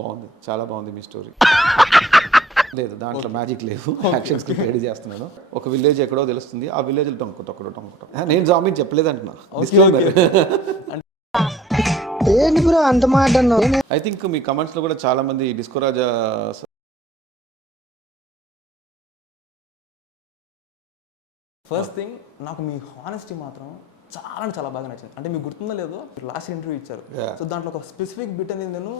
బాగుంది, చాలా బాగుంది మీ స్టోరీ. లేదు దాంట్లో మ్యాజిక్ లేదు, యాక్షన్ స్క్రిప్ట్ రెడీ చేస్తున్నాను. ఒక విలేజ్ ఎక్కడో తెలుస్తుంది, ఆ విలేజ్లో టొంకుటొక్కడో నేను జాంబీ చెప్పలేదు అంటున్నా. ఏంటి బ్రో అంత మాట అన్నావు? ఐ థింక్ మీ కమెంట్స్లో కూడా చాలా మంది డిస్కో రాజా ఫస్ట్ థింగ్ నాకు మీ హానెస్టీ మాత్రం చాలా చాలా బాగా నచ్చింది. అంటే మీకు గుర్తుందో లేదో లాస్ట్ ఇంటర్వ్యూ ఇచ్చారు, సో దాంట్లో ఒక స్పెసిఫిక్ బిట్ అనేది నేను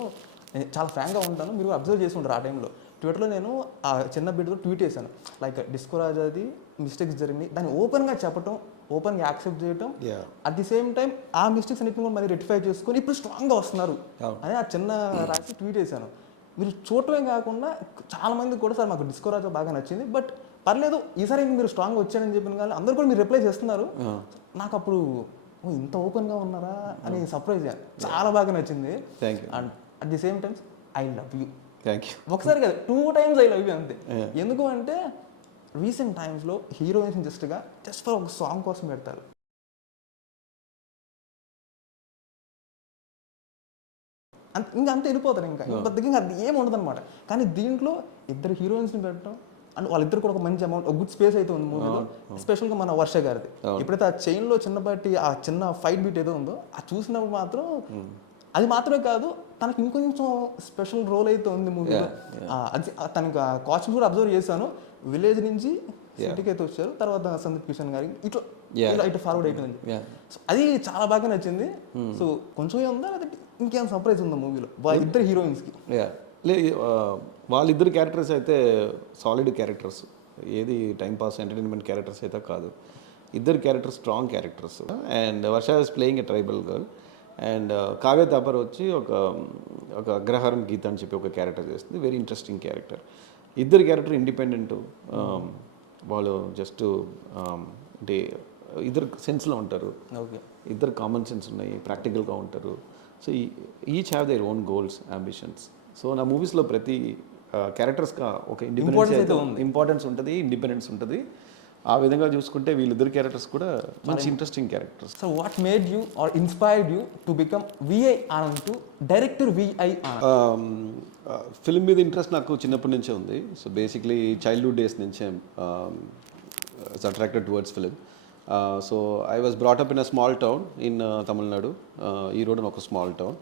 చాలా ఫ్రాంక్గా ఉంటాను, మీరు అబ్జర్వ్ చేసి ఉంటారు. ఆ టైంలో ట్విట్టర్లో నేను ఆ చిన్న బిడ్తో ట్వీట్ చేశాను, లైక్ డిస్కో రాజాది మిస్టేక్స్ జరిగింది, దాన్ని ఓపెన్గా చెప్పటం, ఓపెన్గా యాక్సెప్ట్ చేయటం, అట్ ది సేమ్ టైం ఆ మిస్టేక్స్ అన్నింటిని కూడా మళ్ళీ రెక్టిఫై చేసుకొని ఇప్పుడు స్ట్రాంగ్గా వస్తున్నారు అని ఆ చిన్న రాసి ట్వీట్ చేశాను. మీరు చూడటమే కాకుండా చాలామంది కూడా సార్ మాకు డిస్కో రాజా బాగా నచ్చింది, బట్ పర్లేదు ఈసారి మీరు స్ట్రాంగ్గా వచ్చారని చెప్పిన కానీ అందరూ కూడా మీరు రిప్లై చేస్తున్నారు. నాకు అప్పుడు ఇంత ఓపెన్గా ఉన్నారా అని సర్ప్రైజ్ అయ్యాను, చాలా బాగా నచ్చింది. And at the same times I love you. ఒకసారి కదా 2 times ఐ లవ్ యూ అంతే. ఎందుకు అంటే రీసెంట్ టైమ్స్లో హీరోయిన్స్ జస్ట్ ఫర్ ఒక సాంగ్ కోసం పెడతారు. ఇంకా అంతే వెళ్ళిపోతారు, ఇంకా పెద్దగా అది ఏమి ఉండదు అనమాట. కానీ దీంట్లో 2 హీరోయిన్స్ని పెట్టడం అండ్ వాళ్ళిద్దరు కూడా ఒక మంచి అమౌంట్, ఒక గుడ్ స్పేస్ అయితే ఉంది మూవీలో. స్పెషల్గా మన వర్ష గారిది ఎప్పుడైతే ఆ చైన్లో చిన్నపాటి ఆ చిన్న ఫైట్ బీట్ ఏదో ఉందో అది చూసినప్పుడు మాత్రం అది మాత్రమే కాదు, తనకి ఇంకొంచెం స్పెషల్ రోల్ అయితే ఉంది మూవీలో. అది తనకి కాస్ట్యూమ్స్ కూడా అబ్జర్వ్ చేశాను, విలేజ్ నుంచి సిటీకి అయితే వచ్చారు, తర్వాత సందీప్ కిషన్ గారికి ఇట్లా ఫార్వర్డ్ అయిపోయింది. సో అది చాలా బాగా నచ్చింది. సో కొంచెం ఉందా లేదా ఇంకేం సర్ప్రైజ్ ఉందా మూవీలో 2 హీరోయిన్స్కి? వాళ్ళిద్దరు క్యారెక్టర్స్ అయితే సాలిడ్ క్యారెక్టర్స్, ఏది టైంపాస్ ఎంటర్టైన్మెంట్ క్యారెక్టర్స్ అయితే కాదు. ఇద్దరు characters strong characters. And Varsha is playing a tribal girl, and Kavya Thapar వచ్చి ఒక అగ్రహారం గీత అని చెప్పి ఒక క్యారెక్టర్ చేస్తుంది, వెరీ ఇంట్రెస్టింగ్ క్యారెక్టర్. ఇద్దరు క్యారెక్టర్ ఇండిపెండెంట్, వాళ్ళు జస్ట్ అంటే ఇద్దరు సెన్స్లో ఉంటారు, ఇద్దరు కామన్ సెన్స్ ఉన్నాయి, ప్రాక్టికల్గా ఉంటారు. So each have their own goals, ambitions. So నా మూవీస్లో ప్రతి క్యారెక్టర్స్గా ఒక ఇంపార్టెన్స్ ఉంటుంది, ఇండిపెండెన్స్ ఉంటుంది. ఆ విధంగా చూసుకుంటే వీళ్ళిద్దరు క్యారెక్టర్స్ కూడా మంచి interesting characters. So what made you are inspired you to become VI Anand to director VI Anand? Film మీద ఇంట్రెస్ట్ నాకు చిన్నప్పటి నుంచే ఉంది. సో బేసిక్లీ చైల్డ్హుడ్ డేస్ నుంచే attracted towards film. So I was brought up in a small town in Tamil Nadu, Erode ఒక small town.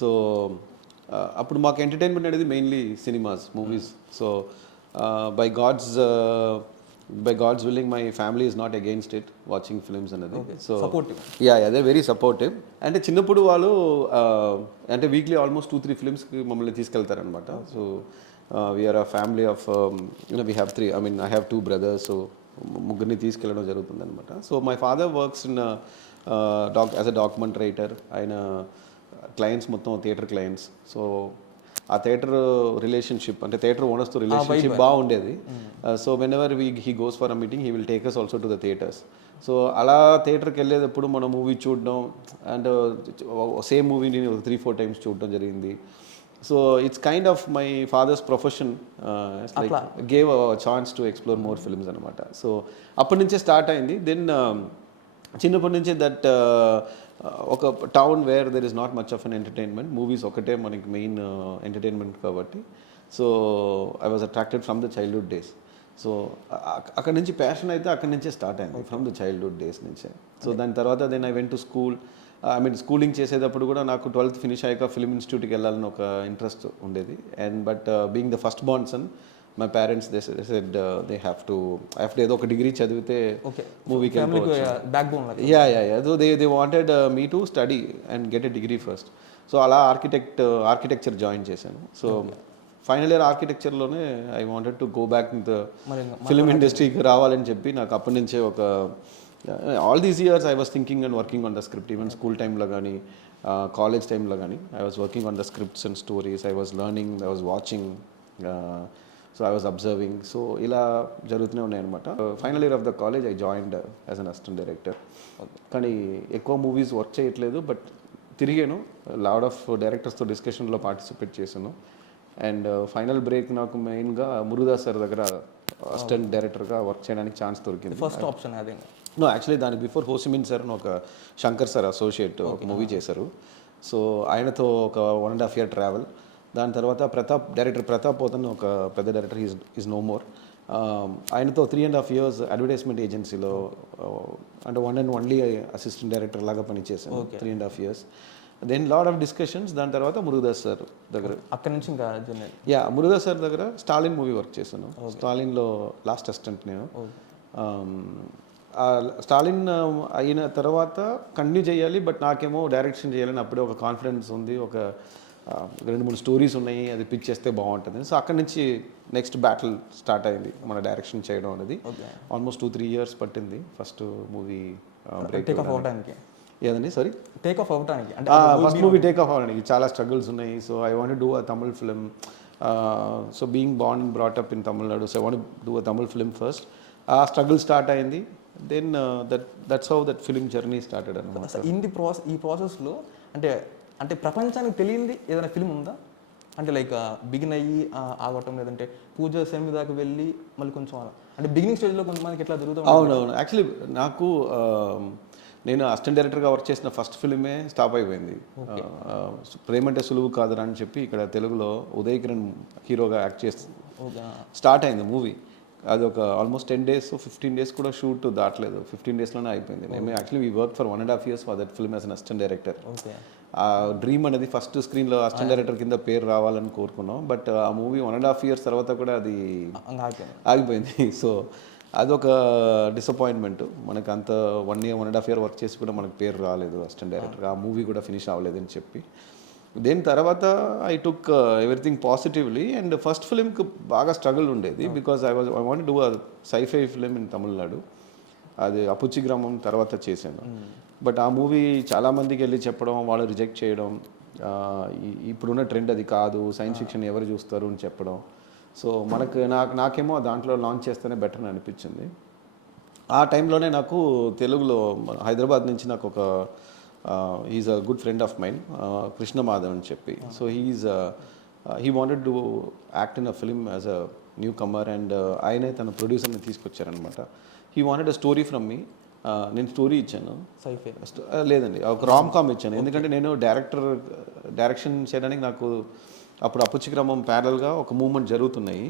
So అప్పుడు మాకు entertainment అనేది mainly cinemas, movies. So by God's willing my family is not against it, watching films అనేది. So అదే very supportive. అంటే చిన్నప్పుడు వాళ్ళు అంటే వీక్లీ ఆల్మోస్ట్ 2-3 ఫిల్మ్స్కి మమ్మల్ని తీసుకెళ్తారనమాట. So we are a family of we have 3, I have 2 brothers. So ముగ్గురిని తీసుకెళ్ళడం జరుగుతుంది అనమాట. So my father works in as a document writer. ఆయన క్లయింట్స్ మొత్తం థియేటర్ క్లయింట్స్. సో ఆ థియేటర్ రిలేషన్షిప్ అంటే థియేటర్ ఓనర్స్తో రిలేషన్షిప్ బాగుండేది. So whenever he goes for a meeting he will take us also to the theatres. So అలా థియేటర్కి వెళ్ళేటప్పుడు మనం మూవీ చూడడం అండ్ సేమ్ మూవీని 3-4 times చూడడం జరిగింది. So it's kind of my father's profession, like gave a chance to explore more films అనమాట. So అప్పటి నుంచే స్టార్ట్ అయింది. దెన్ చిన్నప్పటి నుంచే దట్ ఒక town where there is not much of an entertainment, movies ఒకటే మనకి మెయిన్ ఎంటర్టైన్మెంట్ కాబట్టి. So I was attracted from the childhood days. So అక్కడి నుంచి ప్యాషన్ అయితే అక్కడి నుంచే స్టార్ట్ అయింది, ఫ్రమ్ ద చైల్డ్హుడ్ డేస్ నుంచే. సో దాని తర్వాత then I went to school. Schooling చేసేటప్పుడు కూడా నాకు 12th ఫినిష్ అయ్యాక ఫిల్మ్ ఇన్స్టిట్యూట్కి వెళ్ళాలని ఒక ఇంట్రెస్ట్ ఉండేది. And but being the first born son, my parents they said they have to ఏదో ఒక డిగ్రీ చదివితే మూవీకి so they wanted me to study and get a degree first. So అలా ఆర్కిటెక్చర్ జాయిన్ చేశాను. సో ఫైనల్ ఇయర్ ఆర్కిటెక్చర్లోనే I wanted to go back in the film ఇండస్ట్రీకి రావాలని చెప్పి నాకు అప్పటి నుంచే ఒక all these years I was thinking and working on the script. Even school టైంలో కానీ కాలేజ్ టైంలో కానీ I was working on the scripts and stories. I was learning, I was watching, so I was observing. So ఇలా జరుగుతూనే ఉన్నాయన్నమాట. Final year of the college I joined as an assistant director. కానీ ఎక్కువ movies work చేయట్లేదు, but తిరిగాను, lot of డైరెక్టర్స్తో డిస్కషన్లో participate చేశాను. And final break నాకు మెయిన్గా మురుదాస్ సార్ దగ్గర అసిస్టెంట్ డైరెక్టర్గా వర్క్ చేయడానికి ఛాన్స్ దొరికింది. ఫస్ట్ ఆప్షన్ అదే. నో, యాక్చువల్లీ దానికి బిఫోర్ హోసిమిన్ సార్ అని ఒక శంకర్ సార్ అసోసియేట్ ఒక మూవీ చేశారు. సో ఆయనతో ఒక 1.5 year ట్రావెల్. దాని తర్వాత డైరెక్టర్ ప్రతాప్ పోతన్ ఒక పెద్ద డైరెక్టర్ ఈజ్ నో మోర్. ఆయనతో 3.5 years అడ్వర్టైజ్మెంట్ ఏజెన్సీలో అంటే one and only assistant director లాగా పనిచేశాను 3.5 years. Then lot of discussions. దాని తర్వాత మురుగదాస్ సార్ దగ్గర అక్కడ నుంచి ఇంకా మురుగదాస్ సార్ దగ్గర స్టాలిన్ మూవీ వర్క్ చేశాను. స్టాలిన్లో లాస్ట్ అసిస్టెంట్ నేను. స్టాలిన్ అయిన తర్వాత కంటిన్యూ చేయాలి, బట్ నాకేమో డైరెక్షన్ చేయాలని అప్పుడే ఒక కాన్ఫిడెన్స్ ఉంది, ఒక 2-3 స్టోరీస్ ఉన్నాయి, అది పిచ్ చేస్తే బాగుంటుంది. సో అక్కడి నుంచి నెక్స్ట్ బ్యాటిల్ స్టార్ట్ అయింది మన డైరెక్షన్ చేయడం అనేది. ఆల్మోస్ట్ 2-3 years పట్టింది ఫస్ట్ మూవీ టేక్ ఆఫ్ అవడానికి. ఏదండి సారీ టేక్ ఆఫ్ అవడానికి అంటే ఫస్ట్ మూవీ టేక్ ఆఫ్ అవడానికి చాలా స్ట్రగుల్స్ ఉన్నాయి. So I want do a Tamil film. So being born and brought up in Tamil Nadu, so I want do a Tamil film first. ఆ struggle start అయింది. Then that's how that film journey started అనమాట. ఈ ప్రాసెస్లో అంటే ప్రపంచానికి తెలియంది ఏదైనా ఫిలిం ఉందా? అంటే లైక్ బిగిన్ అయ్యి ఆగటం, లేదంటే పూజ సెమి దాకా వెళ్ళి మళ్ళీ కొంచెం అంటే బిగినింగ్ స్టేజ్లో కొంతమందికి ఎట్లా జరుగుతుంది? అవునవును. యాక్చువల్లీ నాకు నేను అసిస్టెంట్ డైరెక్టర్గా వర్క్ చేసిన ఫస్ట్ ఫిలిమే స్టాప్ అయిపోయింది. ప్రేమంటే సులువు కాదురా అని చెప్పి ఇక్కడ తెలుగులో ఉదయ్ కిరణ్ హీరోగా యాక్ట్ చేసి స్టార్ట్ అయింది మూవీ. అది ఒక ఆల్మోస్ట్ 10 days 15 days కూడా షూట్ దాటలేదు, 15 daysలోనే అయిపోయింది. మేము actually we work for 1.5 years for that film as an assistant director. ఆ డ్రీమ్ అనేది ఫస్ట్ స్క్రీన్లో అసిస్టెంట్ డైరెక్టర్ కింద పేరు రావాలని కోరుకున్నాం, బట్ ఆ మూవీ 1.5 years తర్వాత కూడా అది ఆగిపోయింది. సో అదొక డిసప్పాయింట్మెంట్. మనకు అంత 1.5 year వర్క్ చేసి కూడా మనకు పేరు రాలేదు అసిస్టెంట్ డైరెక్టర్, ఆ మూవీ కూడా ఫినిష్ అవ్వలేదని చెప్పి. దేని తర్వాత I took everything positively. And first ఫిలింకి బాగా స్ట్రగుల్ ఉండేది, because I want do a scifi film in Tamil Nadu. అది అపుచి గ్రామం తర్వాత చేశాను. బట్ ఆ మూవీ చాలామందికి వెళ్ళి చెప్పడం, వాళ్ళు రిజెక్ట్ చేయడం, ఇప్పుడున్న ట్రెండ్ అది కాదు, సైన్స్ ఫిక్షన్ ఎవరు చూస్తారు అని చెప్పడం. సో నాకేమో దాంట్లో లాంచ్ చేస్తేనే బెటర్ అని అనిపించింది. ఆ టైంలోనే నాకు తెలుగులో హైదరాబాద్ నుంచి నాకు ఒక is a good friend of mine, Krishna Madhav అని చెప్పి. So he wanted to act in a film as a newcomer. And ఆయనే తన ప్రొడ్యూసర్ని తీసుకొచ్చారనమాట. He wanted a story from me. నేను స్టోరీ ఇచ్చాను, లేదండి ఒక రామ్ కామ్ ఇచ్చాను. ఎందుకంటే నేను డైరెక్షన్ చేయడానికి నాకు అప్పుడు అపుచి గ్రామం ప్యారల్గా ఒక మూవ్మెంట్ జరుగుతున్నాయి.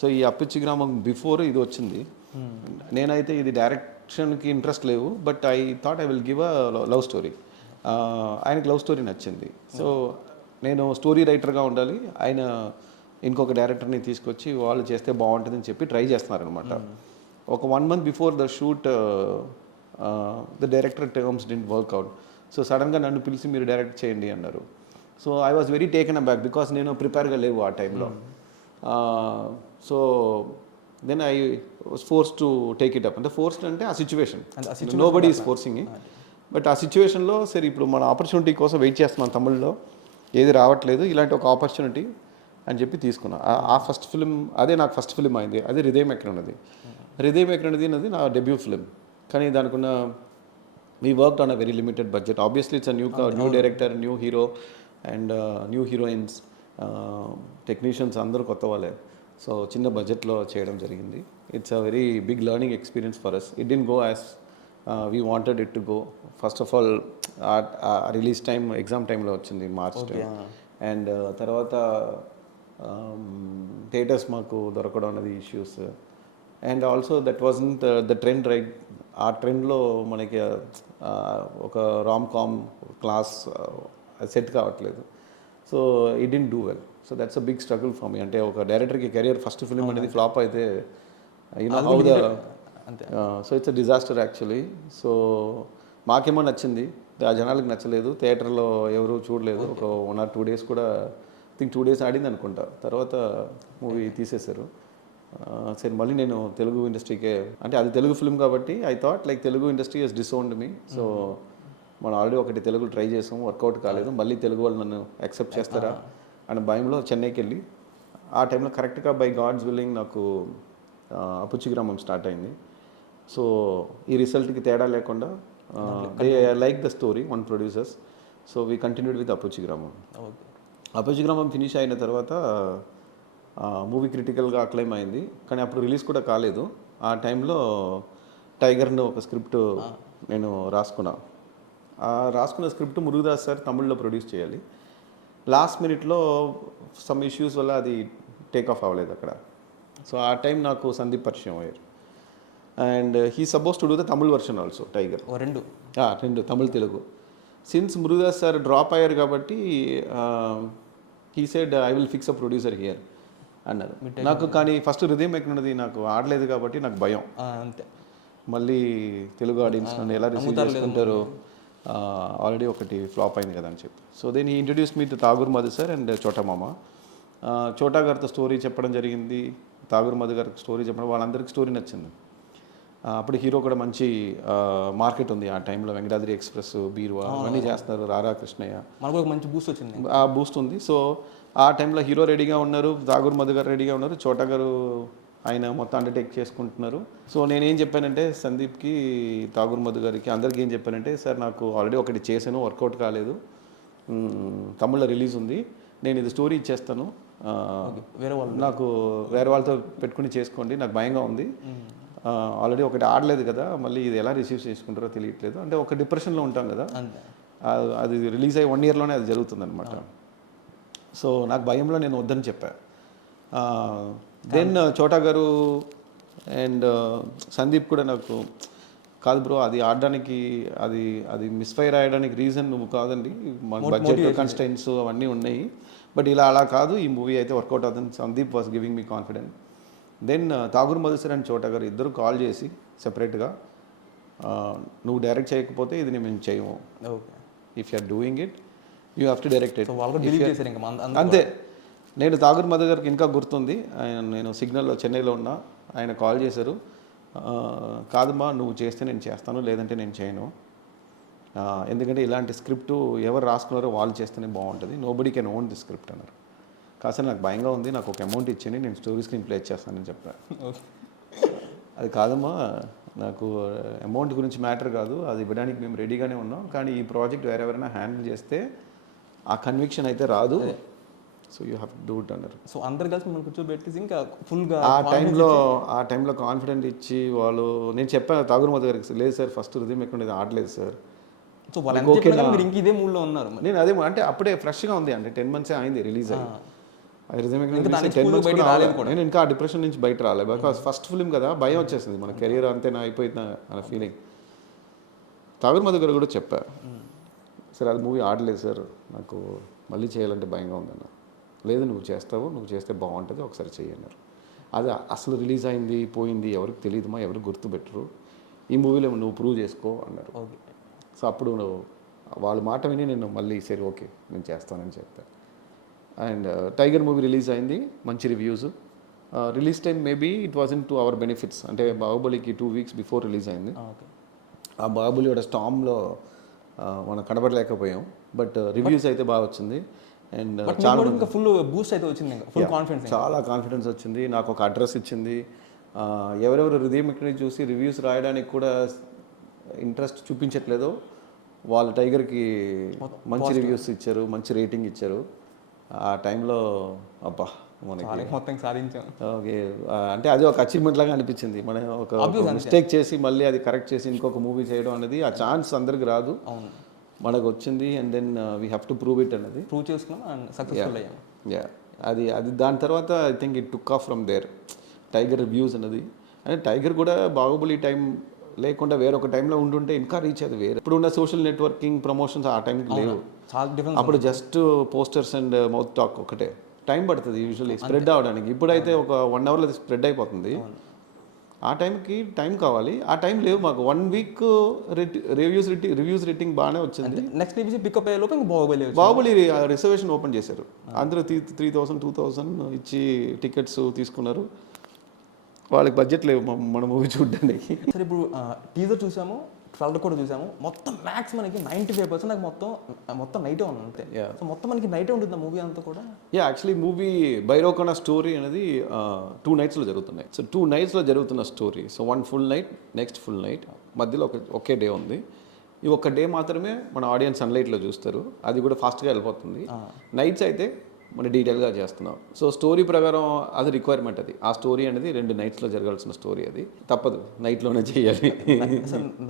సో ఈ అపుచి గ్రామం బిఫోర్ ఇది వచ్చింది. నేనైతే ఇది డైరెక్షన్కి ఇంట్రెస్ట్ లేవు, but I thought I will give a love story. ఆయనకి లవ్ స్టోరీ నచ్చింది. సో నేను స్టోరీ రైటర్గా ఉండాలి, ఆయన ఇంకొక డైరెక్టర్ని తీసుకొచ్చి వాళ్ళు చేస్తే బాగుంటుందని చెప్పి ట్రై చేస్తున్నారనమాట. ఒక 1 month before the shoot the director terms didn't work out. So సడన్గా నన్ను పిలిచి మీరు డైరెక్ట్ చేయండి అన్నారు. So I was very taken aback, because నేను ప్రిపేర్గా లేవు ఆ టైంలో. So then I was force to take it up. అంటే ఫోర్స్డ్ అంటే ఆ situation, nobody is forcing. But ఆ సిచ్యువేషన్లో సరే ఇప్పుడు మన ఆపర్చునిటీ కోసం వెయిట్ చేస్తున్నాం, తమిళ్లో ఏది రావట్లేదు, ఇలాంటి ఒక ఆపర్చునిటీ అని చెప్పి తీసుకున్నా. ఆ ఫస్ట్ ఫిలిం అదే నాకు ఫస్ట్ ఫిలిం అయింది. అదే హృదయం ఎక్కడున్నది. హృదయం ఎక్కడున్నది అన్నది నా డెబ్యూ ఫిలిం. కానీ దానికున్న we worked on a very limited budget. Obviously it's a new director, new hero and new heroines, technicians అందరూ కొత్త వాళ్ళే. సో చిన్న బడ్జెట్లో చేయడం జరిగింది. It's a very big learning experience for us. It didn't go as we wanted it to go. First of all release time exam టైంలో వచ్చింది, March time. And తర్వాత థియేటర్స్ మాకు దొరకడం అనేది issues. And also that wasn't the trend right. ఆ ట్రెండ్లో మనకి ఒక రామ్ కామ్ క్లాస్ సెట్ కావట్లేదు. So it didn't do well. So that's a big struggle for me. అంటే ఒక డైరెక్టర్కి కెరియర్ ఫస్ట్ ఫిలిం అనేది ఫ్లాప్ అయితే how the so it's a disaster actually. So మాకేమో నచ్చింది, ఆ జనాలకు నచ్చలేదు, థియేటర్లో ఎవరు చూడలేదు. ఒక 1 or 2 days కూడా థింక్ 2 days ఆడింది అనుకుంటా. తర్వాత మూవీ తీసేశారు. సరే మళ్ళీ నేను తెలుగు ఇండస్ట్రీకే, అంటే అది తెలుగు ఫిల్మ్ కాబట్టి I thought like Telugu industry has disowned me. So మనం ఆల్రెడీ ఒకటి తెలుగు ట్రై చేసాం, వర్కౌట్ కాలేదు, మళ్ళీ తెలుగు వాళ్ళు నన్ను యాక్సెప్ట్ చేస్తారా అనే భయంలో చెన్నైకి వెళ్ళి, ఆ టైంలో కరెక్ట్గా బై గాడ్స్ విల్లింగ్ నాకు అపుచి గ్రామం స్టార్ట్ అయింది. సో ఈ రిజల్ట్కి తేడా లేకుండా they like the story, one producers. So we continued with Appuchi Gramam. Appuchi గ్రామం ఫినిష్ అయిన తర్వాత మూవీ క్రిటికల్గా అక్లైమ్ అయింది, కానీ అప్పుడు రిలీజ్ కూడా కాలేదు. ఆ టైంలో టైగర్ను ఒక స్క్రిప్ట్ నేను రాసుకున్న స్క్రిప్ట్ మురుగదాస్ సార్ తమిళ్లో ప్రొడ్యూస్ చేయాలి. లాస్ట్ మినిట్లో సమ్ ఇష్యూస్ వల్ల అది టేక్ ఆఫ్ అవ్వలేదు అక్కడ. సో ఆ టైం నాకు సందీప్ పరిచయం అయ్యారు. And he suppose to do the Tamil version also tiger. రెండు Tamil Telugu. Since Murugadoss sir drop అయ్యారు కాబట్టి he said I will fix a producer here అన్నారు. నాకు కానీ ఫస్ట్ హృదయం ఎక్కడున్నది నాకు ఆడలేదు కాబట్టి నాకు భయం. అంతే, మళ్ళీ తెలుగు ఆడియన్స్ నన్ను ఎలా రిసీవ్ చేసుకుంటారు, ఆల్రెడీ ఒకటి ఫ్లాప్ అయింది కదా అని చెప్పి. So then he introduce me to Tagore Madhu sir and Chota మామ. చోటా గారితో స్టోరీ చెప్పడం జరిగింది, ఠాగూర్ మధు గారికి స్టోరీ చెప్పడం, వాళ్ళందరికీ స్టోరీ నచ్చింది. అప్పుడు హీరో కూడా మంచి మార్కెట్ ఉంది ఆ టైంలో. వెంకటాద్రి ఎక్స్ప్రెస్, బీరువా అవన్నీ చేస్తున్నారు, రారా కృష్ణయ్య, మనకు ఒక మంచి బూస్ట్ వచ్చింది. ఆ బూస్ట్ ఉంది. సో ఆ టైంలో హీరో రెడీగా ఉన్నారు, ఠాగూర్ మధు గారు రెడీగా ఉన్నారు, చోటా గారు ఆయన మొత్తం అండర్టేక్ చేసుకుంటున్నారు. సో నేనేం చెప్పానంటే సందీప్కి, ఠాగూర్ మధు గారికి, అందరికీ ఏం చెప్పానంటే, సార్ నాకు ఆల్రెడీ ఒకటి చేశాను, వర్కౌట్ కాలేదు, తమిళ్లో రిలీజ్ ఉంది, నేను ఇది స్టోరీ ఇచ్చేస్తాను, నాకు వేరే వాళ్ళతో పెట్టుకుని చేసుకోండి, నాకు భయంగా ఉంది, ఆల్రెడీ ఒకటి ఆడలేదు కదా, మళ్ళీ ఇది ఎలా రిసీవ్ చేసుకుంటారో తెలియట్లేదు అంటే ఒక డిప్రెషన్లో ఉంటాం కదా, అది రిలీజ్ అయ్యి 1 ఇయర్లోనే అది జరుగుతుంది అనమాట. సో నాకు భయంలో నేను వద్దని చెప్పా. దెన్ చోటా గారు అండ్ సందీప్ కూడా నాకు, కాదు బ్రో అది ఆడడానికి, అది మిస్ఫైర్ అయ్యడానికి రీజన్ నువ్వు కాదండి, మన బడ్జెట్ కన్స్టెంట్స్ అవన్నీ ఉన్నాయి, బట్ ఇలా అలా కాదు, ఈ మూవీ అయితే వర్కౌట్ అవుతుంది. Sandeep was giving me confident. Then Tagore Madhu sir and Chota గారు ఇద్దరు కాల్ చేసి సెపరేట్గా, నువ్వు డైరెక్ట్ చేయకపోతే ఇది మేము చేయము, if you are doing it you have to direct it. అంతే. నేను ఠాగూర్ మధు గారికి ఇంకా గుర్తుంది, నేను సిగ్నల్లో చెన్నైలో ఉన్నా, ఆయన కాల్ చేశారు, కాదమ్మా నువ్వు చేస్తే నేను చేస్తాను, లేదంటే నేను చేయను, ఎందుకంటే ఇలాంటి స్క్రిప్ట్ ఎవరు రాసుకున్నారో వాళ్ళు చేస్తేనే బాగుంటుంది, nobody can own the script అన్నారు. కాసేపు నాకు భయంగా ఉంది, నాకు ఒక అమౌంట్ ఇచ్చింది, నేను స్టోరీ స్క్రీన్ ప్లే చేస్తానని చెప్పాను. అది కాదమ్మా, నాకు అమౌంట్ గురించి మ్యాటర్ కాదు, అది ఇవ్వడానికి మేము రెడీగానే ఉన్నాం, కానీ ఈ ప్రాజెక్ట్ వేరెవరైనా హ్యాండిల్ చేస్తే ఆ కన్విక్షన్ అయితే రాదు, so you have to do it అన్నారు. సో అందరు కలిసి మిమ్మల్ని కూర్చోబెట్టి ఇంకా ఫుల్గా ఆ టైంలో కాన్ఫిడెంట్ ఇచ్చి వాళ్ళు, నేను చెప్పాను ఠాగూర్ మధు గారికి, లేదు సార్ ఫస్ట్ హృదయం ఎక్కడ ఆడలేదు సార్, సో వాళ్ళు ఇంక ఇదే మూడ్లో ఉన్నారు. నేను అదే అంటే అప్పుడే ఫ్రెష్గా ఉంది, అంటే 10 months అయింది రిలీజ్ అయ్యి, నేను ఇంకా ఆ డిప్రెషన్ నుంచి బయట రాలేదు, బికాస్ ఫస్ట్ ఫిల్మ్ కదా, భయం వచ్చేసింది, మన కెరీర్ అంతేనా అయిపోయిందా అన్న ఫీలింగ్. ఠాగూర్ మధు గారు కూడా చెప్పారు, సార్ అది మూవీ ఆడలేదు సార్, నాకు మళ్ళీ చేయాలంటే భయంగా ఉందన్న, లేదు నువ్వు చేస్తావు, నువ్వు చేస్తే బాగుంటుంది, ఒకసారి చెయ్యన్నారు. అది అసలు రిలీజ్ అయింది పోయింది ఎవరికి తెలియదుమా, ఎవరు గుర్తుపెట్టరు, ఈ మూవీలో నువ్వు ప్రూవ్ చేసుకో అన్నారు. సో అప్పుడు వాళ్ళ మాట విని నేను మళ్ళీ సరే ఓకే నేను చేస్తానని చెప్పాను. అండ్ టైగర్ మూవీ రిలీజ్ అయింది, మంచి reviews. Release time maybe it was in to our benefits, అంటే బాహుబలికి 2 weeks బిఫోర్ రిలీజ్ అయింది. ఆ బాహుబలి ఒక స్టామ్లో మనం కనబడలేకపోయాం, బట్ రివ్యూస్ అయితే బాగా వచ్చింది. అండ్ చాలా ఫుల్ బూస్ట్ అయితే వచ్చింది, ఫుల్ కాన్ఫిడెన్స్, చాలా కాన్ఫిడెన్స్ వచ్చింది, నాకు ఒక అడ్రస్ ఇచ్చింది. ఎవరెవరు హృదయం ఇక్కడి చూసి రివ్యూస్ రాయడానికి కూడా ఇంట్రెస్ట్ చూపించట్లేదో వాళ్ళు టైగర్కి మంచి రివ్యూస్ ఇచ్చారు, మంచి రేటింగ్ ఇచ్చారు. ఆ టైంలో అబ్బా మనకి మొత్తం సాధించాం, ఓకే అంటే అది ఒక అచీవ్మెంట్ లాగా అనిపించింది. మనం ఒక మిస్టేక్ చేసి మళ్ళీ అది కరెక్ట్ చేసి ఇంకొక మూవీ చేయడం అనేది ఆ ఛాన్స్ అందరికి రాదు, మనకు వచ్చింది. And then we have to prove it అనేది ప్రూవ్ చేసుకున్నాం అండ్ సక్సెస్ఫుల్ అయ్యాం. అది దాని తర్వాత I think it took off from there Tiger reviews అనేది. అంటే టైగర్ కూడా బాహుబలి టైం లేకుండా వేరొక టైంలో ఉండుంటే ఇంకా రీచ్ అది వేరే. ఇప్పుడు ఉన్న సోషల్ నెట్వర్కింగ్ ప్రమోషన్స్ ఆ టైంకి లేవు, అప్పుడు just posters and mouth talk ఒకటే, టైం పడుతుంది యూజువల్లీ స్ప్రెడ్ అవ్వడానికి. ఇప్పుడైతే ఒక 1 hourలో అది స్ప్రెడ్ అయిపోతుంది. ఆ టైంకి టైం కావాలి, ఆ టైం లేవు మాకు. 1 week రివ్యూస్ రేటింగ్ బాగానే వచ్చింది. నెక్స్ట్ పికప్ అయ్యే లోపు బాహుబలి రిజర్వేషన్ ఓపెన్ చేశారు, అందరూ 3,000 2,000 ఇచ్చి టికెట్స్ తీసుకున్నారు. వాళ్ళకి బడ్జెట్ లేవు మన మూవీ చూడడానికి. సరే ఇప్పుడు టీజర్ చూసాము, ట్రైలర్ కూడా చూసాము, మొత్తం మ్యాక్స్ మనకి 95% నాకు మొత్తం నైటే ఉంది అంతే. సో మొత్తం మనకి నైటే ఉంటుంది మూవీ అంతా కూడా. యాక్చువల్లీ మూవీ భైరవకోన స్టోరీ అనేది 2 nights జరుగుతున్నాయి. సో 2 nights జరుగుతున్న story. So 1 full night, next full night, మధ్యలో ఒకే డే ఉంది. ఈ ఒక్క డే మాత్రమే మన ఆడియన్స్ సన్లైట్లో చూస్తారు, అది కూడా ఫాస్ట్గా వెళ్ళిపోతుంది. నైట్స్ అయితే మనం డీటెయిల్గా చేస్తున్నాం. సో స్టోరీ ప్రకారం అది రిక్వైర్మెంట్, అది ఆ స్టోరీ అనేది 2 nights జరగాల్సిన స్టోరీ, అది తప్పదు నైట్లోనే చేయాలి.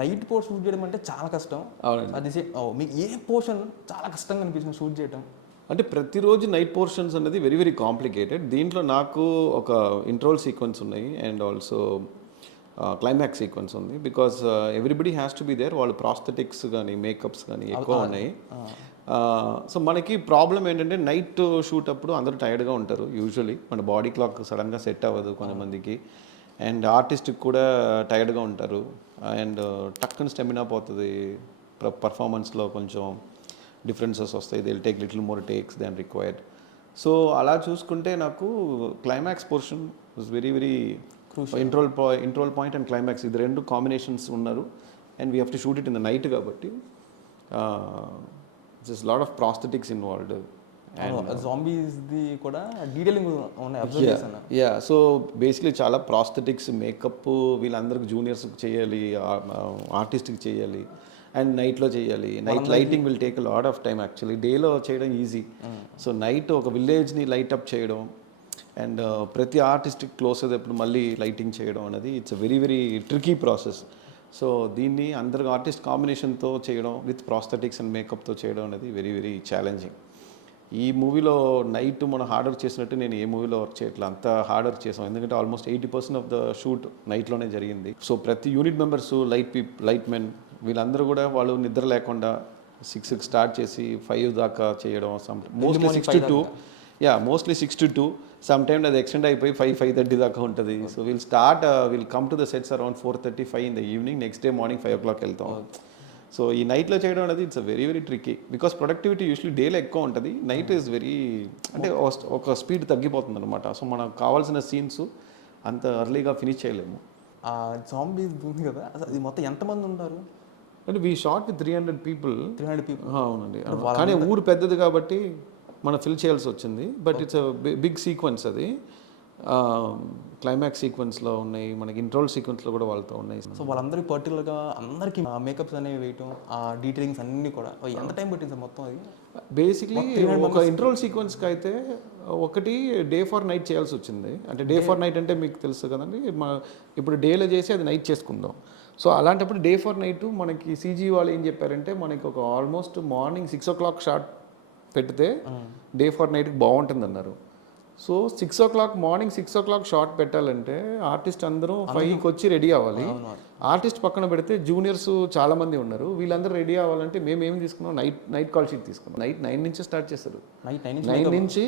నైట్ పోర్షన్ షూట్ చేయడం అంటే చాలా కష్టం. అవునండి. అది మీకు ఏ పోర్షన్ చాలా కష్టంగా అనిపించింది షూట్ చేయడం? అంటే ప్రతిరోజు నైట్ పోర్షన్స్ అనేది వెరీ వెరీ కాంప్లికేటెడ్. దీంట్లో నాకు ఒక ఇంట్రోల్ సీక్వెన్స్ ఉన్నాయి అండ్ ఆల్సో క్లైమాక్స్ సీక్వెన్స్ ఉంది. Because everybody has to be there. వాళ్ళు ప్రాస్థెటిక్స్ కానీ మేకప్స్ కానీ ఎక్కువ ఉన్నాయి. సో మనకి ప్రాబ్లం ఏంటంటే నైట్ షూట్ అప్పుడు అందరూ టైర్డ్గా ఉంటారు యూజువలీ. మన బాడీ క్లాక్ సడన్గా సెట్ అవ్వదు కొంతమందికి. అండ్ ఆర్టిస్ట్కి కూడా టైర్డ్గా ఉంటారు. అండ్ టక్కన స్టెమినా పోతుంది. పర్ఫార్మెన్స్లో కొంచెం డిఫరెన్సెస్ వస్తాయి. They will take little more takes than required. So అలా చూసుకుంటే నాకు climax portion was very very integral point and climax ఇది రెండు కాంబినేషన్స్ ఉన్నారు. And we have to shoot it in the night కాబట్టి just lot of prosthetics involved. జాంబీస్ది కూడా detailing ఉన్నాయి. యా, సో బేసిక్లీ చాలా ప్రాస్థెటిక్స్ మేకప్ వీళ్ళందరికీ జూనియర్స్కి చేయాలి, ఆర్టిస్ట్కి చేయాలి అండ్ నైట్లో చేయాలి. Night lighting will take lot of time actually. డేలో చేయడం ఈజీ. సో నైట్ ఒక విలేజ్ని లైట్ అప్ చేయడం అండ్ ప్రతి ఆర్టిస్ట్కి క్లోజ్ అయ్యేటప్పుడు మళ్ళీ లైటింగ్ చేయడం అనేది it's a very very tricky process. So దీన్ని అందరికి ఆర్టిస్ట్ కాంబినేషన్తో చేయడం విత్ ప్రాస్థెటిక్స్ అండ్ మేకప్తో చేయడం అనేది వెరీ వెరీ ఛాలెంజింగ్. ఈ మూవీలో నైట్ మనం హార్డ్ వర్క్ చేసినట్టు నేను ఏ మూవీలో వర్క్ చేయట్లేదు. అంత హార్డ్ వర్క్ చేసాం ఎందుకంటే ఆల్మోస్ట్ 80% ఆఫ్ ద షూట్ నైట్లోనే జరిగింది. సో ప్రతి యూనిట్ మెంబర్స్ లైట్ మెన్ వీళ్ళందరూ కూడా వాళ్ళు నిద్ర లేకుండా 6కి స్టార్ట్ చేసి 5 దాకా చేయడం. Mostly 6 to 2. Mostly 6 to 2. Some time అది ఎక్స్టెండ్ అయిపోయి 5:30 దాకా ఉంటుంది. So will come to the sets around 4:35 in the evening. Next day morning 5 o'clock వెళ్తాం. సో ఈ నైట్లో చేయడం అనేది it's very very tricky. Because productivity usually డేలో ఎక్కువ ఉంటుంది. నైట్ ఈజ్ వెరీ అంటే ఒక స్పీడ్ తగ్గిపోతుంది అనమాట. సో మనకు కావాల్సిన సీన్స్ అంత ఎర్లీగా ఫినిష్ చేయలేము. జాంబీస్ ఉంది కదా, అది మొత్తం ఎంతమంది ఉంటారు? అంటే వీ షాట్ విత్ 300 people. అవునండి. వాళ్ళ కానీ ఊరు పెద్దది కాబట్టి మనం ఫిల్ చేయాల్సి వచ్చింది. బట్ ఇట్స్ బిగ్ సీక్వెన్స్ అది. క్లైమాక్స్ సీక్వెన్స్లో ఉన్నాయి, మనకి ఇంట్రోల్ సీక్వెన్స్లో కూడా వాళ్ళతో ఉన్నాయి. సో వాళ్ళందరికీ పర్టికులర్గా అందరికీ మేకప్స్ అనేవి వేయటం, ఆ డీటెయిలింగ్స్ అన్నీ కూడా ఎంత టైం పట్టింది సార్ మొత్తం అది? బేసిక్లీ ఒక ఇంట్రోల్ సీక్వెన్స్కి అయితే ఒకటి డే ఫర్ నైట్ చేయాల్సి వచ్చింది. అంటే డే ఫర్ నైట్ అంటే మీకు తెలుసు కదండి, ఇప్పుడు డేలో చేసి అది నైట్ చేసుకుందాం. సో అలాంటప్పుడు డే ఫర్ నైట్ మనకి సీజీ వాళ్ళు ఏం చెప్పారంటే మనకి ఒక ఆల్మోస్ట్ మార్నింగ్ 6 o'clock షాట్ పెడితే డే ఫర్ నైట్కి బాగుంటుంది అన్నారు. So 6 o'clock morning 6 o'clock shot పెట్టాలంటే ఆర్టిస్ట్ అందరూ 5కి వచ్చి రెడీ అవ్వాలి. ఆర్టిస్ట్ పక్కన పెడితే జూనియర్స్ చాలామంది ఉన్నారు. వీళ్ళందరూ రెడీ అవ్వాలంటే మేము ఏం తీసుకున్నాం, నైట్ కాల్ షీట్ తీసుకున్నాం. నైట్ 9 నుంచి స్టార్ట్ చేస్తారు. 9 నుంచి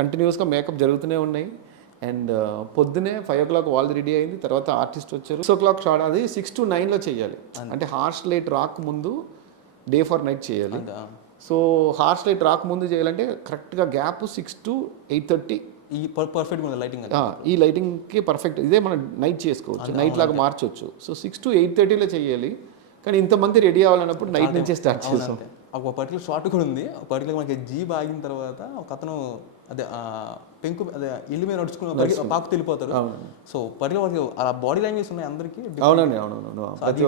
కంటిన్యూస్గా మేకప్ జరుగుతూనే ఉన్నాయి. అండ్ పొద్దునే 5 o'clock వాళ్ళు రెడీ అయింది. తర్వాత ఆర్టిస్ట్ వచ్చారు. 6 o'clock షాట్ అది 6 to 9లో చేయాలి. అంటే హార్ష్ లైట్ రాకముందు డే ఫర్ నైట్ చేయాలి. సో హార్ష్ లైట్ రాకముందు చేయాలంటే కరెక్ట్గా గ్యాప్ 6 to 8:30. ఈ పర్ఫెక్ట్ లైటింగ్, ఈ లైటింగ్కి పర్ఫెక్ట్. ఇదే మనం నైట్ చేసుకోవచ్చు, నైట్ లాగా మార్చవచ్చు. సో 6 to 8:30లో చేయాలి. కానీ ఇంతమంది రెడీ అవ్వాలన్నప్పుడు నైట్ నుంచే స్టార్ట్ చేస్తాం. ఒక పర్టికులర్ షాట్ కూడా ఉంది. పర్టికులర్ మనకి జీప్ ఆగిన తర్వాత ఒక అతను అదే పెంకు అదే ఇల్లు మీద నడుచుకుని పాకు తెలిపోతారు. సో పర్టికులర్ వాళ్ళకి అలా బాడీ లాంగ్వేజ్ ఉన్నాయి అందరికీ. అవునండి.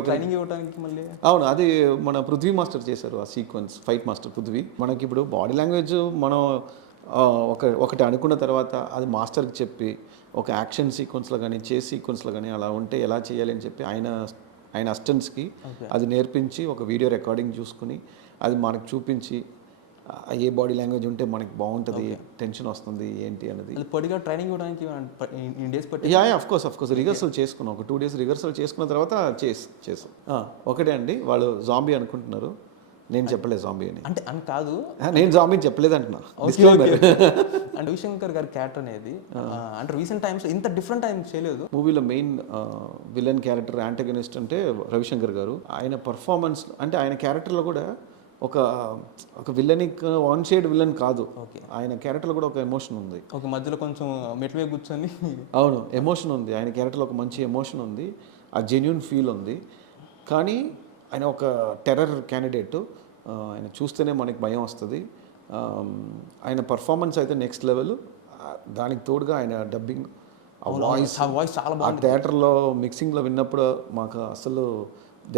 ట్రైనింగ్ ఇవ్వడానికి మళ్ళీ అవును, అది మన పృథ్వీ మాస్టర్ చేశారు ఆ సీక్వెన్స్. Fight master Prithvi. మనకి ఇప్పుడు బాడీ లాంగ్వేజ్ మనం ఒకటి అనుకున్న తర్వాత అది మాస్టర్కి చెప్పి ఒక యాక్షన్ సీక్వెన్స్లో కానీ చేస్ సీక్వెన్స్లో కానీ అలా ఉంటే ఎలా చేయాలి అని చెప్పి ఆయన అసిస్టెంట్స్కి అది నేర్పించి ఒక వీడియో రికార్డింగ్ చూసుకుని అది మనకు చూపించి ఏ బాడీ లాంగ్వేజ్ ఉంటే మనకి బాగుంటుంది, టెన్షన్ వస్తుంది ఏంటి అనేది. పొడిగా ట్రైనింగ్ ఇవ్వడానికి ఆఫ్ కోర్స్ రిహర్సల్ చేసుకున్నాం. ఒక 2 days రిహర్సల్ చేసుకున్న తర్వాత చేసాం. ఒకటే అండి, వాళ్ళు జాంబీ అనుకుంటున్నారు. నేను చెప్పలేదు జాంబీ అని. అంటే అని కాదు, నేను జాంబీ చెప్పలేదు అంటున్నా. అంటే రవిశంకర్ గారి క్యారెక్టర్ అనేది అంటే రీసెంట్ టైమ్స్ ఇంత డిఫరెంట్ టైం చేయలేదు. మూవీలో మెయిన్ విలన్ క్యారెక్టర్ యాంటగనిస్ట్ అంటే రవిశంకర్ గారు. ఆయన పర్ఫార్మెన్స్ అంటే ఆయన క్యారెక్టర్లో కూడా ఒక విల్లనిక్ వన్ షేడ్ విలన్ కాదు. ఆయన క్యారెక్టర్లో కూడా ఒక ఎమోషన్ ఉంది. ఒక మధ్యలో కొంచెం మెట్ల మీద కూర్చొని అవును ఎమోషన్ ఉంది. ఆయన క్యారెక్టర్లో ఒక మంచి ఎమోషన్ ఉంది, ఆ జెన్యూన్ ఫీల్ ఉంది. కానీ ఆయన ఒక టెర్రర్ క్యాండిడేట్. ఆయన చూస్తేనే మనకి భయం వస్తుంది. ఆయన పర్ఫార్మెన్స్ అయితే నెక్స్ట్ లెవెల్. దానికి తోడుగా ఆయన డబ్బింగ్, వాయిస్ చాలా ఆ థియేటర్లో మిక్సింగ్లో విన్నప్పుడు మాకు అసలు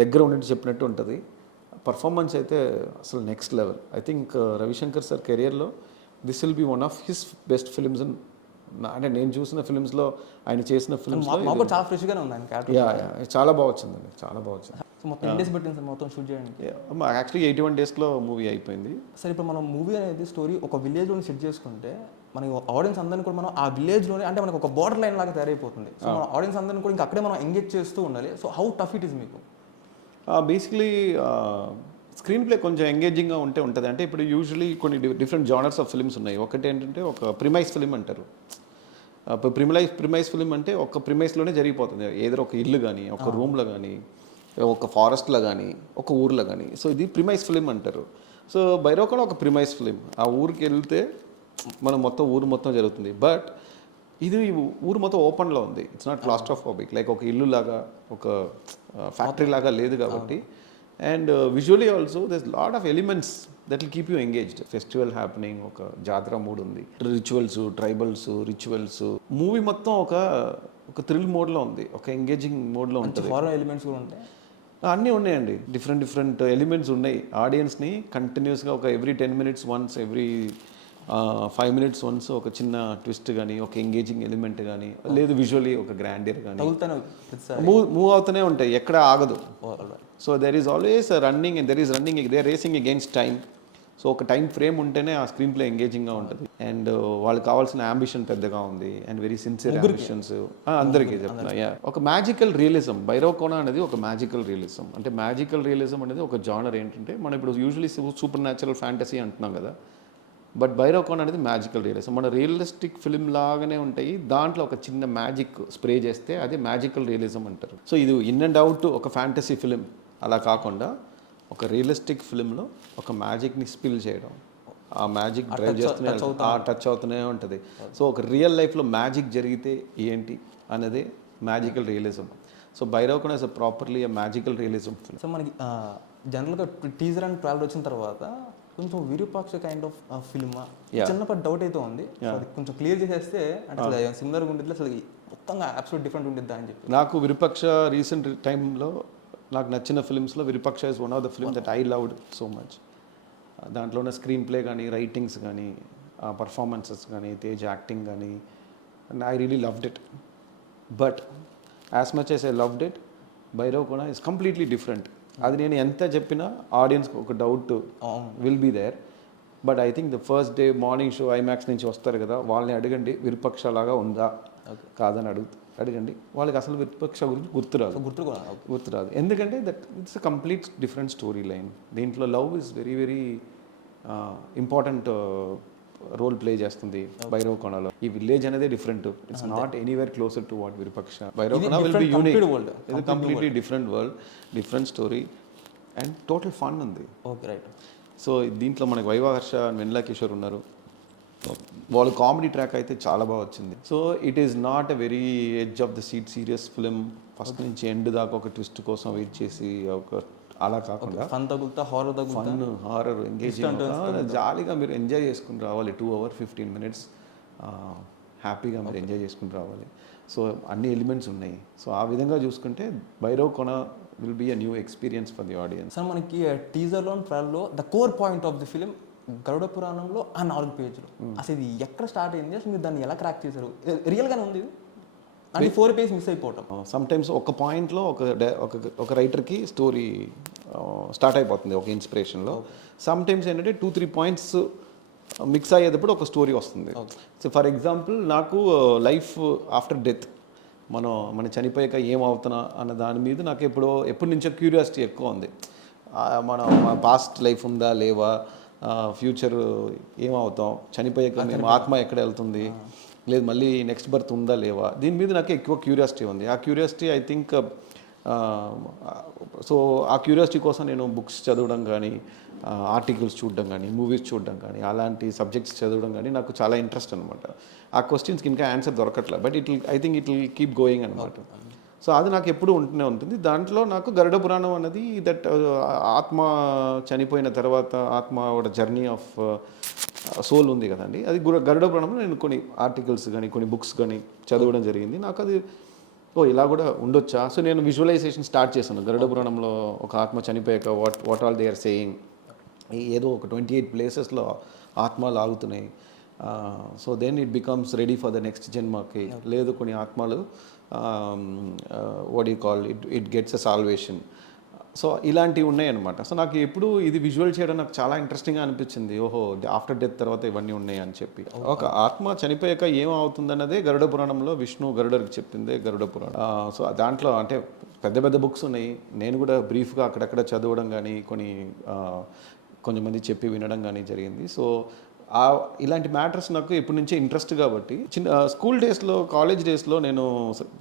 దగ్గర ఉన్నట్టు చెప్పినట్టు ఉంటుంది. పర్ఫార్మెన్స్ అయితే అసలు next level. I think Ravishankar sir కెరియర్లో this will be one of his best films. అంటే నేను చూసిన ఫిలిమ్స్లో, ఆయన చేసిన ఫిలిమ్స్లో చాలా ఫ్రెష్గానే ఉంది. చాలా బాగా వచ్చిందండి, చాలా బాగా వచ్చింది. సో మొత్తం ఎన్ని డేస్ పెట్టింది సార్ మొత్తం షూట్ చేయడానికి? యాక్చువల్లీ 81 డేస్లో మూవీ అయిపోయింది. సార్ ఇప్పుడు మనం మూవీ అనేది స్టోరీ ఒక విలేజ్లోనే సెట్ చేసుకుంటే మనకి ఆడియన్స్ అందరినీ కూడా మనం ఆ విలేజ్లోనే అంటే మనకు ఒక బార్డర్ లైన్ లాగా తయారైపోతుంది. సో మన ఆడియన్స్ అందరినీ కూడా ఇంకా అక్కడే మనం ఎంగేజ్ చేస్తూ ఉండాలి. So how tough it is మీకు? బేసిక్లీ స్క్రీన్ ప్లే కొంచెం ఎంగేజింగ్గా ఉంటుంది. అంటే ఇప్పుడు యూజువలీ కొన్ని డిఫరెంట్ జానర్స్ ఆఫ్ ఫిల్మ్స్ ఉన్నాయి. ఒకటి ఏంటంటే ఒక ప్రిమైస్ ఫిల్మ్ అంటారు. ప్రిమైస్ ఫిల్మ్ అంటే ఒక ప్రిమైస్లోనే జరిగిపోతుంది. ఏదో ఒక ఇల్లు కానీ, ఒక రూమ్లో కానీ, ఒక ఫారెస్ట్లో కానీ, ఒక ఊర్లో కానీ. సో ఇది ప్రిమైస్ ఫిల్మ్ అంటారు. సో భైరవకోన ఒక ప్రిమైస్ ఫిల్మ్. ఆ ఊరికి వెళ్తే మనం మొత్తం ఊరు మొత్తం జరుగుతుంది. బట్ ఇది ఊరు మొత్తం ఓపెన్లో ఉంది. ఇట్స్ నాట్ క్లాస్ట్రోఫోబిక్ లైక్ ఒక ఇల్లు లాగా, ఒక ఫ్యాక్టరీ లాగా లేదు కాబట్టి. And visually also there lot of elements that will keep you engaged. Festival happening, ఒక జాతర మూడ్ ఉంది, రిచువల్స్, ట్రైబల్స్, రిచువల్స్. మూవీ మొత్తం ఒక థ్రిల్ మోడ్లో ఉంది, ఒక ఎంగేజింగ్ మోడ్లో ఉంటుంది. హారర్ ఎలిమెంట్స్ కూడా ఉంటాయి. అన్నీ ఉన్నాయండి. డిఫరెంట్ ఎలిమెంట్స్ ఉన్నాయి. ఆడియన్స్ని కంటిన్యూస్గా ఒక every 10 minutes once, every 5 minutes once ఒక చిన్న ట్విస్ట్ కానీ, ఒక ఎంగేజింగ్ ఎలిమెంట్ కానీ, లేదు విజువలీ ఒక గ్రాండియర్ కానీ మూవ్ అవుతూనే ఉంటాయి, ఎక్కడ ఆగదు. So there is always running and there racing against time. So ఒక టైం ఫ్రేమ్ ఉంటేనే ఆ స్క్రీన్ ప్లే ఎంగేజింగ్గా ఉంటుంది. అండ్ వాళ్ళకి కావాల్సిన అంబిషన్ పెద్దగా ఉంది అండ్ వెరీ సిన్సియర్ అంబిషన్స్ అందరికీ చెప్తున్నా. ఒక మ్యాజికల్ రియలిజం, భైరవకోన అనేది ఒక మ్యాజికల్ రియలిజం. అంటే మ్యాజికల్ రియలిజం అనేది ఒక జానర్. ఏంటంటే మనం ఇప్పుడు యూజువలీ సూపర్ న్యాచురల్ ఫ్యాంటసీ అంటున్నాం కదా, బట్ భైరవకోన అనేది మ్యాజికల్ రియలిజం. మన రియలిస్టిక్ ఫిల్మ్ లాగానే ఉంటాయి, దాంట్లో ఒక చిన్న మ్యాజిక్ స్ప్రే చేస్తే అదే మ్యాజికల్ రియలిజం అంటారు. సో ఇది ఇన్ అండ్ అవుట్ ఒక ఫ్యాంటసీ ఫిలిం అలా కాకుండా ఒక రియలిస్టిక్ ఫిలింలో ఒక మ్యాజిక్ని స్పిల్ చేయడం, ఆ మ్యాజిక్ డ్రైవ్ చేస్తూనే టచ్ అవుతూనే ఉంటుంది. సో ఒక రియల్ లైఫ్లో మ్యాజిక్ జరిగితే ఏంటి అనేది magical realism. So Bhairavakona is properly a magical realism film. So మనకి జనరల్గా టీజర్ అండ్ ట్రైలర్ వచ్చిన తర్వాత కొంచెం విరూపాక్ష కైండ్ ఆఫ్ ఫిల్మ్ చిన్నప్పటి డౌట్ అయితే ఉంది. అది కొంచెం క్లియర్ చేసేస్తే అంటే అసలు సిమిలర్గా ఉంటుంది, అసలు మొత్తంగా అబ్సల్యూట్ డిఫరెంట్ ఉంటుంది అని చెప్పి. నాకు విరూపాక్ష రీసెంట్ టైంలో నాకు నచ్చిన ఫిల్మ్స్లో Virupaksha is one of the film that I loved so much. దాంట్లో ఉన్న స్క్రీన్ ప్లే కానీ, రైటింగ్స్ కానీ, పర్ఫార్మెన్సెస్ కానీ, తేజ్ యాక్టింగ్ కానీ, and I really loved it. But as much as I loved it, Bhairavakona is completely different. అది నేను ఎంత చెప్పినా ఆడియన్స్కి ఒక doubt will be there. But I think the first day morning show IMAX నుంచి వస్తారు కదా, వాళ్ళని అడగండి విరూపాక్ష లాగా ఉందా కాదని అడగండి, వాళ్ళకి అసలు విరూపాక్ష గురించి గుర్తురాదు. ఎందుకంటే that it's a complete different story line. దీంట్లో love is very very important role play చేస్తుంది భైరవకోనలో. ఈ విలేజ్ అనేది different, it's not anywhere closer to what Virupaksha. Bhairavakona will be unique, ఇది completely different world, different story and total fun ఉంది. Okay right. So దీంట్లో మనకి Viva Harsha and వెన్నెల కిషోర్ ఉన్నారు. వాళ్ళు కామెడీ ట్రాక్ అయితే చాలా బాగా వచ్చింది. So it is not a very edge of the seat serious film. First నుంచి ఎండ్ దాకా ఒక ట్విస్ట్ కోసం వెయిట్ చేసి ఒక అలా కాకుండా ఫన్ హారర్ ఎంగేజింగ్ జాలీగా మీరు ఎంజాయ్ చేసుకుని రావాలి. 2 hours 15 minutes హ్యాపీగా మీరు ఎంజాయ్ చేసుకుని రావాలి. సో అన్ని ఎలిమెంట్స్ ఉన్నాయి. సో ఆ విధంగా చూసుకుంటే Bhairavakona will be a new experience for the audience. Sir మనకి టీజర్లో ట్రైలర్లో the core point of the film Garuda పురాణంలో ఆ 4 pages అసలు ఇది ఎక్కడ స్టార్ట్ అయింది, అసలు మీరు దాన్ని ఎలా క్రాక్ చేశారు? రియల్గానే ఉంది అంటే 4 pages మిస్ అయిపోవటం. సమ్టైమ్స్ ఒక పాయింట్లో ఒక రైటర్కి స్టోరీ స్టార్ట్ అయిపోతుంది ఒక ఇన్స్పిరేషన్లో. సమ్టైమ్స్ ఏంటంటే 2-3 points మిక్స్ అయ్యేటప్పుడు ఒక స్టోరీ వస్తుంది. సో ఫర్ ఎగ్జాంపుల్ నాకు లైఫ్ ఆఫ్టర్ డెత్, మన చనిపోయాక ఏమవుతున్నా అన్న దాని మీద నాకు ఎప్పటి నుంచో క్యూరియాసిటీ ఎక్కువ ఉంది. మన పాస్ట్ లైఫ్ ఉందా లేవా, ఫ్యూచర్ ఏమవుతాం, చనిపోయాక మేము ఆత్మ ఎక్కడ వెళ్తుంది, లేదు మళ్ళీ నెక్స్ట్ బర్త్ ఉందా లేవా, దీని మీద నాకు ఎక్కువ క్యూరియాసిటీ ఉంది. ఆ క్యూరియాసిటీ ఐ థింక్ సో ఆ క్యూరియాసిటీ కోసం నేను బుక్స్ చదవడం కానీ, ఆర్టికల్స్ చూడడం కానీ, మూవీస్ చూడడం కానీ, అలాంటి సబ్జెక్ట్స్ చదవడం కానీ నాకు చాలా ఇంట్రెస్ట్ అనమాట. ఆ క్వశ్చన్స్కి ఇంకా ఆన్సర్ దొరకట్లే, but I think it will keep going అనమాట. సో అది నాకు ఎప్పుడు ఉంటూనే ఉంటుంది. దాంట్లో నాకు గరుడ పురాణం అనేది దట్ ఆత్మ చనిపోయిన తర్వాత ఆత్మ ఒక జర్నీ ఆఫ్ సోల్ ఉంది కదండి, అది గరుడ పురాణంలో నేను కొన్ని ఆర్టికల్స్ కానీ కొన్ని బుక్స్ కానీ చదవడం జరిగింది. నాకు అది ఇలా కూడా ఉండొచ్చా. సో నేను విజువలైజేషన్ స్టార్ట్ చేశాను. గరుడ పురాణంలో ఒక ఆత్మ చనిపోయాక what all they are saying, ఏదో ఒక 28 places ఆత్మలు ఆగుతున్నాయి. So then it becomes ready for the next జన్మకి. లేదు కొన్ని ఆత్మలు what you call it gets a salvation. So ఇలాంటివి ఉన్నాయన్నమాట. సో నాకు ఎప్పుడు ఇది విజువల్ చేయడం నాకు చాలా ఇంట్రెస్టింగ్గా అనిపించింది. ఓహో, ఆఫ్టర్ డెత్ తర్వాత ఇవన్నీ ఉన్నాయి అని చెప్పి. ఒక ఆత్మ చనిపోయాక ఏమవుతుందన్నదే గరుడ పురాణంలో విష్ణు గరుడకి చెప్పిందే గరుడ పురాణం. సో దాంట్లో అంటే పెద్ద పెద్ద బుక్స్ ఉన్నాయి. నేను కూడా బ్రీఫ్గా అక్కడక్కడ చదవడం కానీ కొంతమంది చెప్పి వినడం కానీ జరిగింది. సో ఇలాంటి మ్యాటర్స్ నాకు ఎప్పటి నుంచే ఇంట్రెస్ట్ కాబట్టి స్కూల్ డేస్లో, కాలేజ్ డేస్లో నేను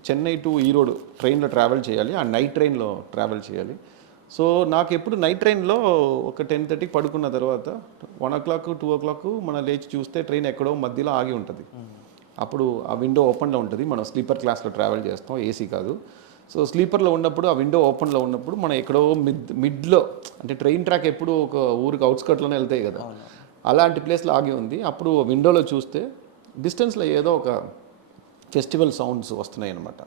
చెన్నై టు ఈరోడ్ ట్రైన్లో ట్రావెల్ చేయాలి. ఆ నైట్ ట్రైన్లో ట్రావెల్ చేయాలి. సో నాకు ఎప్పుడు నైట్ ట్రైన్లో ఒక 10:30 పడుకున్న తర్వాత 1 o'clock 2 o'clock మనం లేచి చూస్తే ట్రైన్ ఎక్కడో మధ్యలో ఆగి ఉంటుంది. అప్పుడు ఆ విండో ఓపెన్లో ఉంటుంది. మనం స్లీపర్ క్లాస్లో ట్రావెల్ చేస్తాం, ఏసీ కాదు. సో స్లీపర్లో ఉన్నప్పుడు ఆ విండో ఓపెన్లో ఉన్నప్పుడు మనం ఎక్కడో మిడ్లో, అంటే ట్రైన్ ట్రాక్ ఎప్పుడు ఒక ఊరికి అవుట్స్కట్లోనే వెళ్తాయి కదా, అలాంటి ప్లేస్లో ఆగి ఉంది. అప్పుడు విండోలో చూస్తే డిస్టెన్స్లో ఏదో ఒక ఫెస్టివల్ సౌండ్స్ వస్తున్నాయి అన్నమాట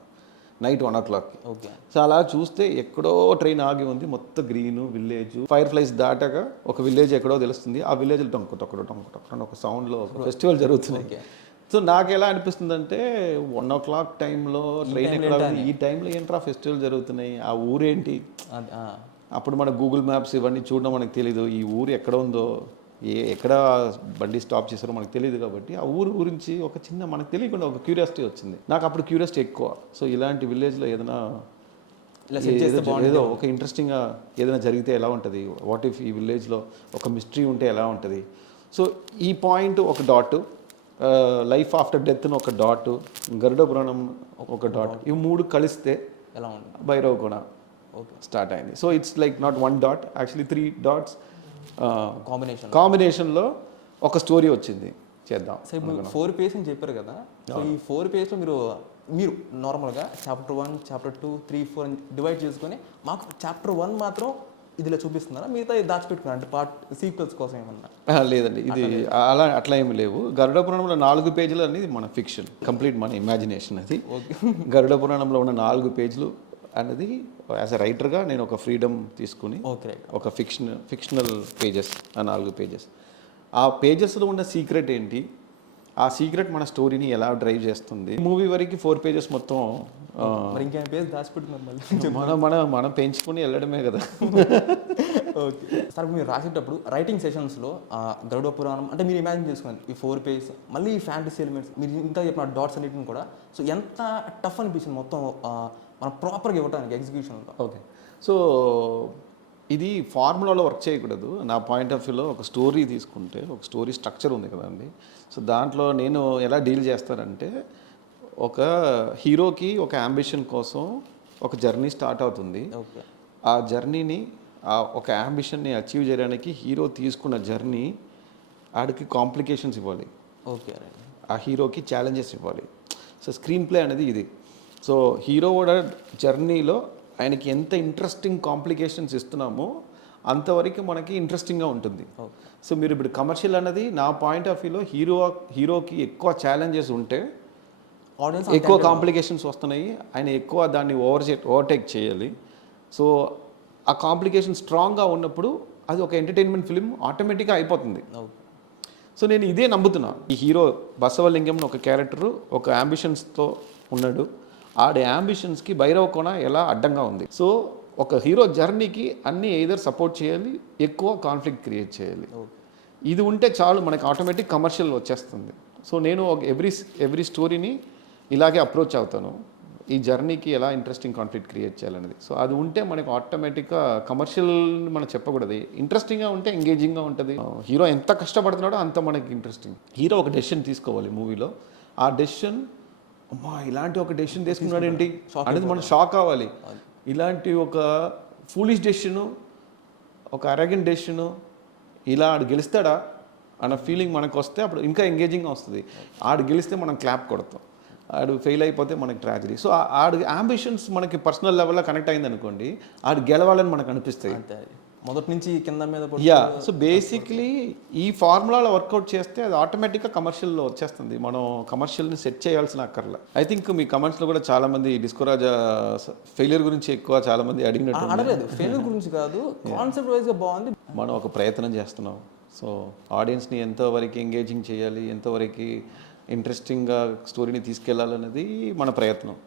నైట్ 1 o'clock. ఓకే. సో అలా చూస్తే ఎక్కడో ట్రైన్ ఆగి ఉంది, మొత్తం గ్రీను విలేజ్, ఫైర్ ఫ్లైస్ దాటాక ఒక విలేజ్ ఎక్కడో తెలుస్తుంది. ఆ విలేజ్లో టొంకు ఒక సౌండ్లో ఫెస్టివల్ జరుగుతున్నాయి. సో నాకు ఎలా అనిపిస్తుందంటే 1 o'clock టైంలో ట్రైన్ ఎక్కడ, ఈ టైంలో ఏంట్రా ఫెస్టివల్ జరుగుతున్నాయి, ఆ ఊరేంటి? అప్పుడు మన గూగుల్ మ్యాప్స్ ఇవన్నీ చూడడం మనకు తెలీదు. ఈ ఊరు ఎక్కడ ఉందో, ఎక్కడ బండి స్టాప్ చేశారో మనకు తెలియదు. కాబట్టి ఆ ఊరు గురించి ఒక చిన్న, మనకు తెలియకుండా ఒక క్యూరియాసిటీ వచ్చింది. నాకు అప్పుడు క్యూరియాసిటీ ఎక్కువ. సో ఇలాంటి విలేజ్లో ఏదైనా ఏదో ఒక ఇంట్రెస్టింగ్గా ఏదైనా జరిగితే ఎలా ఉంటుంది, వాట్ ఇఫ్ ఈ విలేజ్లో ఒక మిస్టరీ ఉంటే ఎలా ఉంటుంది. సో ఈ పాయింట్ ఒక డాట్, లైఫ్ ఆఫ్టర్ డెత్ను ఒక డాట్, గరుడ పురాణం ఒక డాట్, ఇవి 3 కలిస్తే ఎలా ఉంటుంది భైరవకోన స్టార్ట్ అయింది. So it's like not 1 dot, actually 3 dots కాంబినేషన్లో ఒక స్టోరీ వచ్చింది. చేద్దాం. సో ఇప్పుడు 4 pages అని చెప్పారు కదా. సో ఈ 4 pagesలో మీరు నార్మల్గా చాప్టర్ 1, చాప్టర్ 2, 3, 4 అని డివైడ్ చేసుకొని మాకు చాప్టర్ 1 మాత్రం ఇదిలో చూపిస్తున్నారా, మిగతా దాచిపెట్టుకున్నారు అంటే పార్ట్ సీక్వెల్స్ కోసం ఏమన్నా? లేదండి, ఇది అట్లా ఏమి లేవు. గరుడ పురాణంలో 4 పేజీలు అనేది మన ఫిక్షన్, కంప్లీట్ మన ఇమాజినేషన్. అది గరుడ పురాణంలో ఉన్న 4 పేజీలు అనేది యాజ్ ఎ రైటర్గా నేను ఒక ఫ్రీడమ్ తీసుకుని ఒక ఫిక్షనల్ పేజెస్, ఆ 4 పేజెస్. ఆ పేజెస్లో ఉన్న సీక్రెట్ ఏంటి, ఆ సీక్రెట్ మన స్టోరీని ఎలా డ్రైవ్ చేస్తుంది. మూవీ వరకు 4 pages మొత్తం ఇంకేం పేజ్ దాచిపెట్టుకున్నారు మనం పెంచుకుని వెళ్ళడమే కదా. ఓకే సార్, మీరు రాసేటప్పుడు రైటింగ్ సెషన్స్లో గరుడ పురాణం అంటే మీరు ఇమాజిన్ చేసుకున్నారు ఈ 4 pages, మళ్ళీ ఈ ఫ్యాంటసీ ఎలిమెంట్స్ మీరు ఇంకా చెప్పిన డాట్స్ అన్నిటిని కూడా, సో ఎంత టఫ్ అనిపించింది మొత్తం మనం ప్రాపర్గా ఇవ్వడానికి ఎగ్జిక్యూషన్లో? ఓకే. సో ఇది ఫార్ములాలో వర్క్ చేయకూడదు. నా పాయింట్ ఆఫ్ వ్యూలో ఒక స్టోరీ తీసుకుంటే, ఒక స్టోరీ స్ట్రక్చర్ ఉంది కదండి. సో దాంట్లో నేను ఎలా డీల్ చేస్తానంటే, ఒక హీరోకి ఒక అంబిషన్ కోసం ఒక జర్నీ స్టార్ట్ అవుతుంది. ఆ జర్నీని, ఒక అంబిషన్ని అచీవ్ చేయడానికి హీరో తీసుకున్న జర్నీ ఆడికి కాంప్లికేషన్స్ ఇవ్వాలి. ఓకే. ఆ హీరోకి ఛాలెంజెస్ ఇవ్వాలి. సో స్క్రీన్ ప్లే అనేది ఇది. సో హీరో కూడా జర్నీలో ఆయనకి ఎంత ఇంట్రెస్టింగ్ కాంప్లికేషన్స్ ఇస్తున్నామో అంతవరకు మనకి ఇంట్రెస్టింగ్గా ఉంటుంది. సో మీరు ఇప్పుడు కమర్షియల్ అనేది నా పాయింట్ ఆఫ్ వ్యూలో హీరోకి ఎక్కువ ఛాలెంజెస్ ఉంటే ఎక్కువ కాంప్లికేషన్స్ వస్తున్నాయి, ఆయన ఎక్కువ దాన్ని ఓవర్టేక్ చేయాలి. సో ఆ కాంప్లికేషన్ స్ట్రాంగ్గా ఉన్నప్పుడు అది ఒక ఎంటర్టైన్మెంట్ ఫిలిం ఆటోమేటిక్గా అయిపోతుంది. సో నేను ఇదే నమ్ముతున్నా. ఈ హీరో బసవలింగం ఒక క్యారెక్టరు ఒక అంబిషన్స్తో ఉన్నాడు. ఆడి అంబిషన్స్కి భైరవకోన ఎలా అడ్డంగా ఉంది. సో ఒక హీరో జర్నీకి అన్నీ ఎయిదర్ సపోర్ట్ చేయాలి, ఎక్కువ కాన్ఫ్లిక్ట్ క్రియేట్ చేయాలి. ఇది ఉంటే చాలు, మనకి ఆటోమేటిక్ కమర్షియల్ వచ్చేస్తుంది. సో నేను ఎవ్రీ స్టోరీని ఇలాగే అప్రోచ్ అవుతాను, ఈ జర్నీకి ఎలా ఇంట్రెస్టింగ్ కాన్ఫ్లిక్ట్ క్రియేట్ చేయాలనేది. సో అది ఉంటే మనకి ఆటోమేటిక్గా కమర్షియల్ మనం చెప్పకూడదు, ఇంట్రెస్టింగ్గా ఉంటే ఎంగేజింగ్గా ఉంటుంది. హీరో ఎంత కష్టపడుతున్నాడో అంత మనకి ఇంట్రెస్టింగ్. హీరో ఒక డెసిషన్ తీసుకోవాలి మూవీలో, ఆ డెసిషన్ అమ్మా ఇలాంటి ఒక డెసిషన్ తీసుకున్నాడు ఏంటి అనేది మనం షాక్ అవ్వాలి. ఇలాంటి ఒక ఫూలిష్ డెసిషను, ఒక అరగెంట్ డెసిషను, ఇలా ఆడు గెలుస్తాడా అన్న ఫీలింగ్ మనకు వస్తే అప్పుడు ఇంకా ఎంగేజింగ్గా వస్తుంది. ఆడు గెలిస్తే మనం క్లాప్ కొడతాం, ఆడు ఫెయిల్ అయిపోతే మనకి ట్రాజడీ. సో ఆడు అంబిషన్స్ మనకి పర్సనల్ లెవెల్లో కనెక్ట్ అయింది అనుకోండి, ఆడు గెలవాలని మనకు అనిపిస్తాయి మొదటి నుంచి కింద మీద. సో బేసిక్లీ ఈ ఫార్ములాలో వర్కౌట్ చేస్తే అది ఆటోమేటిక్గా కమర్షియల్లో వచ్చేస్తుంది. మనం కమర్షియల్ని సెట్ చేయాల్సిన అక్కర్లా. ఐ థింక్ మీ కమెంట్స్లో కూడా చాలా మంది డిస్కోరాజా ఫెయిలియర్ గురించి ఎక్కువ చాలా మంది అడిగినట్టు. అడగలేదు, ఫెయిలియర్ గురించి కాదు, కాన్సెప్ట్ వైజ్గా బాగుంది. మనం ఒక ప్రయత్నం చేస్తున్నాం. సో ఆడియన్స్ని ఎంతవరకు ఎంగేజింగ్ చేయాలి, ఎంతవరకు ఇంట్రెస్టింగ్గా స్టోరీని తీసుకెళ్లాలనేది మన ప్రయత్నం.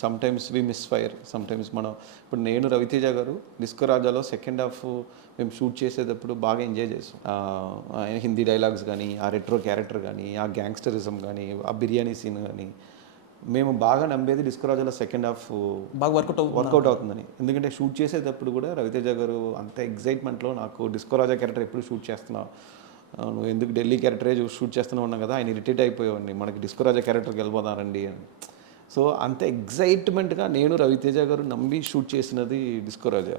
Sometimes we misfire, sometimes మనం ఇప్పుడు నేను రవితేజ గారు డిస్కో రాజాలో సెకండ్ హాఫ్ మేము షూట్ చేసేటప్పుడు బాగా ఎంజాయ్ చేసాం. ఆయన హిందీ డైలాగ్స్ కానీ, ఆ రెట్రో క్యారెక్టర్ కానీ, ఆ గ్యాంగ్స్టరిజం కానీ, ఆ బిర్యానీ సీన్ కానీ, మేము బాగా నమ్మేది డిస్కో రాజాలో సెకండ్ హాఫ్ బాగా వర్కౌట్ అవుతుందని. ఎందుకంటే షూట్ చేసేటప్పుడు కూడా రవితేజ గారు అంత ఎగ్జైట్మెంట్లో నాకు డిస్కో రాజా క్యారెక్టర్ ఎప్పుడు షూట్ చేస్తున్నావు, నువ్వు ఎందుకు ఢిల్లీ క్యారెక్టరే షూట్ చేస్తూనే ఉన్నాం కదా, ఆయన ఇరిటేట్ అయిపోయేవాడిని, మనకి డిస్కో రాజా క్యారెక్టర్కి వెళ్ళిపోతారండి అని. సో అంత ఎగ్జైట్మెంట్గా నేను రవితేజ గారు నమ్మి షూట్ చేసినది డిస్కో రాజా.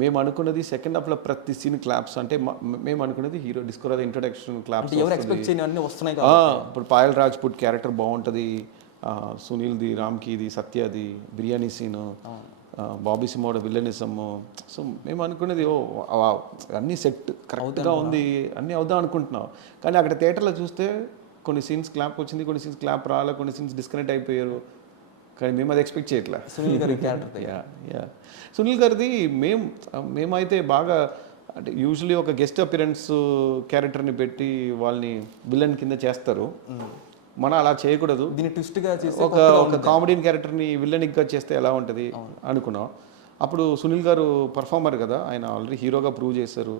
మేము అనుకున్నది సెకండ్ హాఫ్లో ప్రతి సీన్ క్లాప్స్, అంటే మేము అనుకున్నది హీరో డిస్కో రాజా ఇంట్రొడక్షన్ క్లాప్స్ వస్తున్నాయి. ఇప్పుడు పాయల్ రాజ్పుట్ క్యారెక్టర్ బాగుంటుంది, సునీల్ది, రామ్కీది, సత్యది, బిర్యానీ సీను, బాబీ సిమోడ విల్లనిసము. సో మేము అనుకునేది అన్నీ సెట్ కరెక్ట్గా ఉంది, అన్నీ అవుదాం అనుకుంటున్నాం. కానీ అక్కడ థియేటర్లో చూస్తే కొన్ని సీన్స్ క్లాప్ వచ్చింది, కొన్ని సీన్స్ క్లాప్ రాలే, కొన్ని సీన్స్ డిస్కనెక్ట్ అయిపోయారు. కానీ మేము అది ఎక్స్పెక్ట్ చేయట్లే. సునీల్ గారి క్యారెక్టర్ యా సునీల్ గారిది మేమైతే బాగా అంటే యూజువలీ ఒక గెస్ట్ అపిరెన్స్ క్యారెక్టర్ని పెట్టి వాళ్ళని విలన్ కింద చేస్తారు. మనం అలా చేయకూడదు, దీన్ని ట్విస్ట్గా చేసి ఒక కామెడీ క్యారెక్టర్ని విల్లనిక్గా చేస్తే ఎలా ఉంటుంది అనుకున్నాం. అప్పుడు సునీల్ గారు పర్ఫార్మర్ కదా, ఆయన ఆల్రెడీ హీరోగా ప్రూవ్ చేశారు,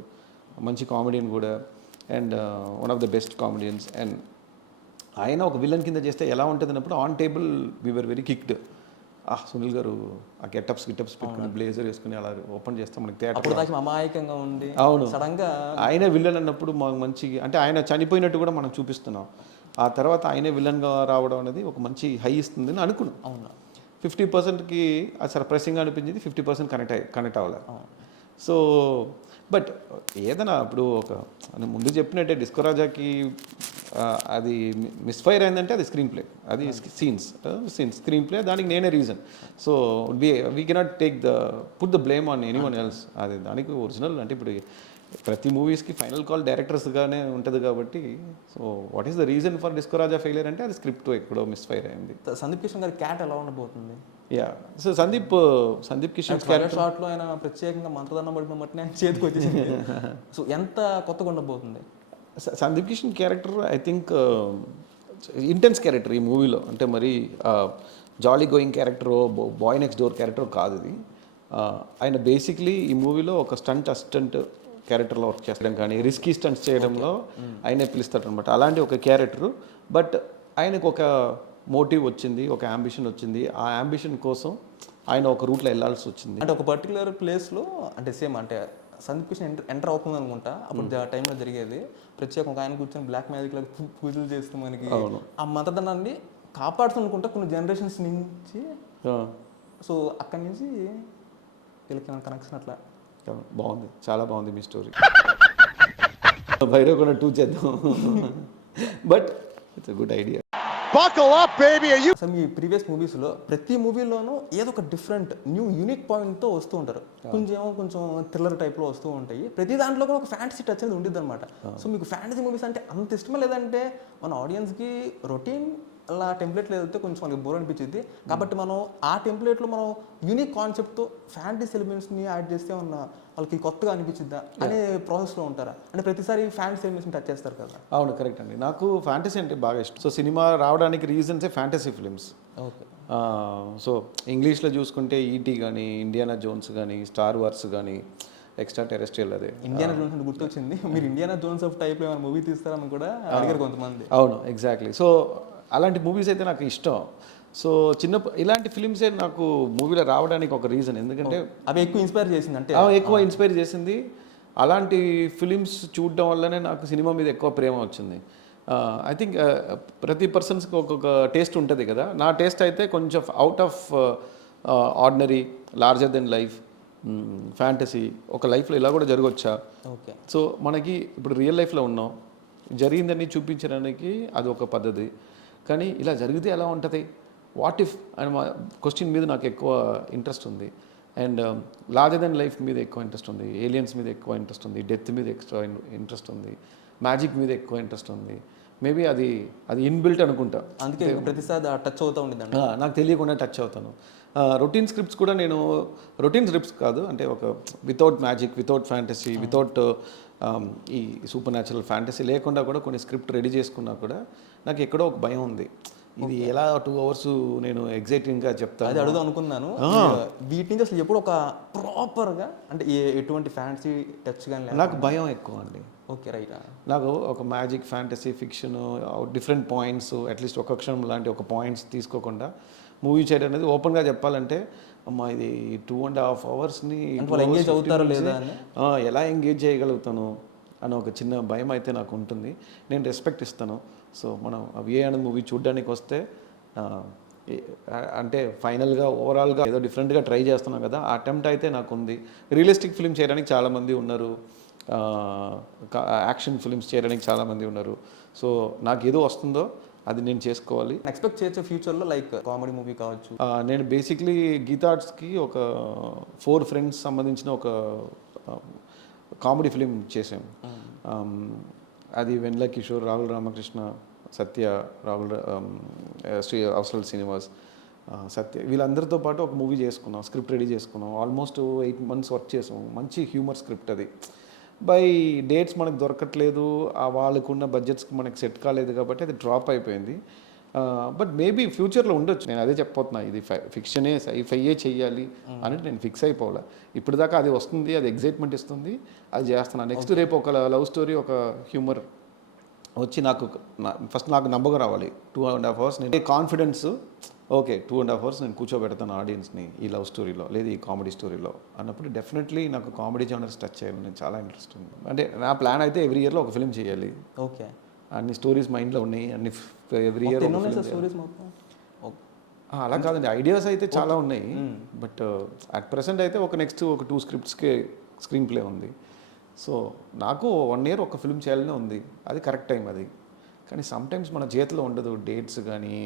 మంచి కామెడియన్ కూడా, and one of the best comedians. And ఆయన ఒక విలన్ కింద చేస్తే ఎలా ఉంటుంది అన్నప్పుడు on table we are very kicked. Sunil గారు ఆ గెటప్స్ పెట్టుకుని బ్లేజర్ వేసుకుని అలా ఓపెన్ చేస్తాం మనకి థియేటర్ అమాయకంగా ఉంది. అవును, సడన్గా ఆయన విలన్ అన్నప్పుడు మాకు మంచి, అంటే ఆయన చనిపోయినట్టు కూడా మనం చూపిస్తున్నాం. ఆ తర్వాత ఆయనే విలన్గా రావడం అనేది ఒక మంచి హై ఇస్తుందని అనుకున్నాం. అవును, 50%కి అది సర్ప్రైజింగ్గా అనిపించింది, 50% కనెక్ట్ అవ్వాలి. సో బట్ ఏదైనా ఇప్పుడు ముందు చెప్పినట్టే డిస్కో రాజాకి అది మిస్ఫైర్ అయిందంటే అది స్క్రీన్ ప్లే, అది సీన్స్ స్క్రీన్ ప్లే, దానికి నేనే reason. So we cannot put the blame on anyone else. అది దానికి ఒరిజినల్ అంటే ఇప్పుడు ప్రతి మూవీస్కి ఫైనల్ కాల్ డైరెక్టర్స్గానే ఉంటుంది కాబట్టి. So what is the reason for disco Raja failure అంటే అది స్క్రిప్ట్ ఎక్కడో మిస్ఫైర్ అయింది. సందీప్ కిషన్ గారి క్యాట్ ఎలా ఉండబోతుంది? యా సో సందీప్ కిషన్ షాట్లో ఆయన ప్రత్యేకంగా మంత్రదండం పడిన మట్టి ఆయన చేతికి వచ్చేసింది. సో ఎంత కొత్తగా ఉండబోతుంది Sandeep Kishan character? I think intense character ఈ మూవీలో, అంటే మరి jolly going character, boy next door character కాదు ఇది. ఆయన బేసిక్లీ ఈ మూవీలో ఒక అసిస్టెంట్ క్యారెక్టర్లో వర్క్ చేస్తాం, కానీ రిస్కీ స్టంట్స్ చేయడంలో ఆయనే పిలుస్తాడు అనమాట. అలాంటి ఒక క్యారెక్టరు, బట్ ఆయనకు ఒక మోటివ్ వచ్చింది, ఒక అంబిషన్ వచ్చింది. ఆ అంబిషన్ కోసం ఆయన ఒక రూట్లో వెళ్ళాల్సి వచ్చింది. అంటే ఒక పర్టికులర్ ప్లేస్లో, అంటే సేమ్ అంటే సందీప్ కిషన్ ఎంటర్ అవుతుంది అనుకుంటా, అప్పుడు టైంలో జరిగేది ప్రత్యేకంగా ఆయన కూర్చొని బ్లాక్ మ్యాజిక్ లాగా పూజలు చేస్తూ మనకి ఆ మంత్రదండాన్ని కాపాడుతుందనుకుంటా కొన్ని జనరేషన్స్ నుంచి. సో అక్కడి నుంచి వీళ్ళకి కనెక్షన్ అట్లా బాగుంది, చాలా బాగుంది మీ స్టోరీ. భైరవకొండ 2 చేద్దాం, but it's a good idea. So me previous మూవీస్లో ప్రతి మూవీలోనూ ఏదో ఒక డిఫరెంట్ యూనిక్ పాయింట్తో వస్తూ ఉంటారు. కొంచెం థ్రిల్లర్ టైప్లో వస్తూ ఉంటాయి. ప్రతి దాంట్లో కూడా ఒక ఫ్యాంటసీ టచ్ అనేది ఉంటుంది అనమాట. సో మీకు ఫ్యాంటసీ మూవీస్ అంటే అంత ఇష్టమా, లేదంటే మన ఆడియన్స్కి రొటీన్ అలా టెంప్లెట్ లేదంటే కొంచెం వాళ్ళకి బోర్ అనిపించింది కాబట్టి మనం ఆ టెంప్లెట్లో మనం యూనిక్ కాన్సెప్ట్తో ఫ్యాంటసీ ఎలిమెంట్స్ని యాడ్ చేస్తే ఉన్న వాళ్ళకి కొత్తగా అనిపించిద్దా అనే ప్రాసెస్లో ఉంటారా? అంటే ప్రతిసారి ఫ్యాంటసీ ఎలిమెంట్స్ని టచ్ చేస్తారు కదా. అవును, కరెక్ట్ అండి. నాకు ఫ్యాంటసీ అంటే బాగా ఇష్టం. సో సినిమా రావడానికి రీజన్సే ఫ్యాంటసీ ఫిలిమ్స్. ఓకే. సో ఇంగ్లీష్లో చూసుకుంటే ఈటీ కానీ, ఇండియానా జోన్స్ కానీ, స్టార్ వార్స్ కానీ, ఎక్స్ట్రా టెరెస్ట్రియల్. అదే ఇండియానా జోన్స్ అంటే గుర్తొచ్చింది, మీరు ఇండియానా జోన్స్ ఆఫ్ టైప్లో ఏమైనా మూవీ తీస్తారని కూడా అడిగారు కొంతమంది. అవును, ఎగ్జాక్ట్లీ. సో అలాంటి మూవీస్ అయితే నాకు ఇష్టం. సో ఇలాంటి ఫిలిమ్సే నాకు మూవీలో రావడానికి ఒక రీజన్, ఎందుకంటే అవి ఎక్కువ ఇన్స్పైర్ చేసింది. అంటే ఎక్కువ ఇన్స్పైర్ చేసింది. అలాంటి ఫిలిమ్స్ చూడడం వల్లనే నాకు సినిమా మీద ఎక్కువ ప్రేమ వచ్చింది. ఐ థింక్ ప్రతి పర్సన్స్కి ఒక్కొక్క టేస్ట్ ఉంటుంది కదా. నా టేస్ట్ అయితే కొంచెం out of ordinary, larger than life, fantasy. ఒక లైఫ్లో ఇలా కూడా జరగవచ్చా? ఓకే. సో మనకి ఇప్పుడు రియల్ లైఫ్లో ఉన్నాం, జరిగిందని చూపించడానికి అది ఒక పద్ధతి. కానీ ఇలా జరిగితే ఎలా ఉంటుంది, వాట్ ఇఫ్ అని క్వశ్చన్ మీద నాకు ఎక్కువ ఇంట్రెస్ట్ ఉంది. అండ్ లార్జర్ దెన్ లైఫ్ మీద ఎక్కువ ఇంట్రెస్ట్ ఉంది, ఏలియన్స్ మీద ఎక్కువ ఇంట్రెస్ట్ ఉంది, డెత్ మీద ఎక్స్ట్రా ఇంట్రెస్ట్ ఉంది, మ్యాజిక్ మీద ఎక్కువ ఇంట్రెస్ట్ ఉంది. మేబీ అది ఇన్బిల్ట్ అనుకుంటా, అందుకే ప్రతిసారి టచ్ అవుతూ ఉండేది. నాకు తెలియకుండా టచ్ అవుతాను. రొటీన్ స్క్రిప్ట్స్ కూడా నేను రొటీన్ స్క్రిప్ట్స్ కాదు, అంటే ఒక without magic, without fantasy, without ఈ సూపర్ న్యాచురల్ ఫ్యాంటసీ లేకుండా కూడా కొన్ని స్క్రిప్ట్ రెడీ చేసుకున్నా కూడా నాకు ఎక్కడో ఒక భయం ఉంది. ఇది ఎలా 2 అవర్స్ నేను ఎగ్జైటింగ్గా చెప్తాను. అది అడుగుదాం అనుకున్నాను. వీటి నుంచి అసలు ఎప్పుడు ఒక ప్రాపర్గా అంటే ఎటువంటి ఫ్యాన్సీ టచ్ కానీ నాకు భయం ఎక్కువ అండి. Okay right. నాకు ఒక magic fantasy fiction different points at least ఒక క్షణం లాంటి ఒక పాయింట్స్ తీసుకోకుండా మూవీ చేయడం అనేది ఓపెన్గా చెప్పాలంటే అమ్మా ఇది 2.5 అవర్స్ని ఎంగేజ్ అవుతారో లేదా ఎలా ఎంగేజ్ చేయగలుగుతాను అని ఒక చిన్న భయం అయితే నాకు ఉంటుంది. నేను రెస్పెక్ట్ ఇస్తాను. సో మనం అవి ఆనంద్ మూవీ చూడడానికి వస్తే అంటే ఫైనల్గా ఓవరాల్గా ఏదో డిఫరెంట్గా ట్రై చేస్తున్నాం కదా, ఆ అటెంప్ట్ అయితే నాకు ఉంది. రియలిస్టిక్ ఫిల్మ్ చేయడానికి చాలామంది ఉన్నారు, యాక్షన్ ఫిల్మ్స్ చేయడానికి చాలామంది ఉన్నారు. సో నాకు ఏదో వస్తుందో అది నేను చేసుకోవాలి. ఎక్స్పెక్ట్ చేయొచ్చు ఫ్యూచర్లో లైక్ కామెడీ మూవీ కావచ్చు. నేను బేసిక్లీ గీతార్ట్స్కి ఒక 4 ఫ్రెండ్స్ సంబంధించిన ఒక కామెడీ ఫిలిం చేసాం. అది వెన్నెల కిషోర్, రాహుల్ రామకృష్ణ, సత్య, శ్రీ అవసరాల శ్రీనివాస్, సత్య వీళ్ళందరితో పాటు ఒక మూవీ చేసుకున్నాం, స్క్రిప్ట్ రెడీ చేసుకున్నాం. ఆల్మోస్ట్ 8 months వర్క్ చేసాం. మంచి హ్యూమర్ స్క్రిప్ట్ అది. బై డేట్స్ మనకు దొరకట్లేదు, వాళ్ళకున్న బడ్జెట్స్కి మనకి సెట్ కాలేదు కాబట్టి అది డ్రాప్ అయిపోయింది. బట్ మేబీ ఫ్యూచర్లో ఉండొచ్చు. నేను అదే చెప్పబోతున్నా, ఇది ఫిక్షనే సైఫైయే చెయ్యాలి అని నేను ఫిక్స్ అయిపోవాలి. ఇప్పుడు దాకా అది వస్తుంది, అది ఎగ్జైట్మెంట్ ఇస్తుంది, అది చేస్తున్నాను. నెక్స్ట్ రేపు ఒక లవ్ స్టోరీ, ఒక హ్యూమర్ వచ్చి నాకు ఫస్ట్ నాకు నమ్మకం రావాలి. 2.5 hours నేను కాన్ఫిడెన్స్, ఓకే 2.5 hours నేను కూర్చోబెడతాను ఆడియన్స్ని ఈ లవ్ స్టోరీలో లేదు ఈ కామెడీ స్టోరీలో అన్నప్పుడు డెఫినెట్లీ నాకు కామెడీ జానర్స్ టచ్ చేయాలి. నేను చాలా ఇంట్రెస్ట్ ఉంది. అంటే నా ప్లాన్ అయితే ఎవ్రీ ఇయర్లో ఒక ఫిల్మ్ చేయాలి. ఓకే, అన్ని స్టోరీస్ మైండ్లో ఉన్నాయి, అన్ని ఎవ్రీ ఇయర్ స్టోరీస్ మొత్తం అలా కాదండి, ఐడియాస్ అయితే చాలా ఉన్నాయి. బట్ అట్ ప్రెసెంట్ అయితే నెక్స్ట్ ఒక 2 scriptsకే స్క్రీన్ ప్లే ఉంది. సో నాకు 1 year ఒక ఫిల్మ్ చేయాలనే ఉంది. అది కరెక్ట్ టైం అది. కానీ సమ్టైమ్స్ మన చేతిలో ఉండదు, డేట్స్ కానీ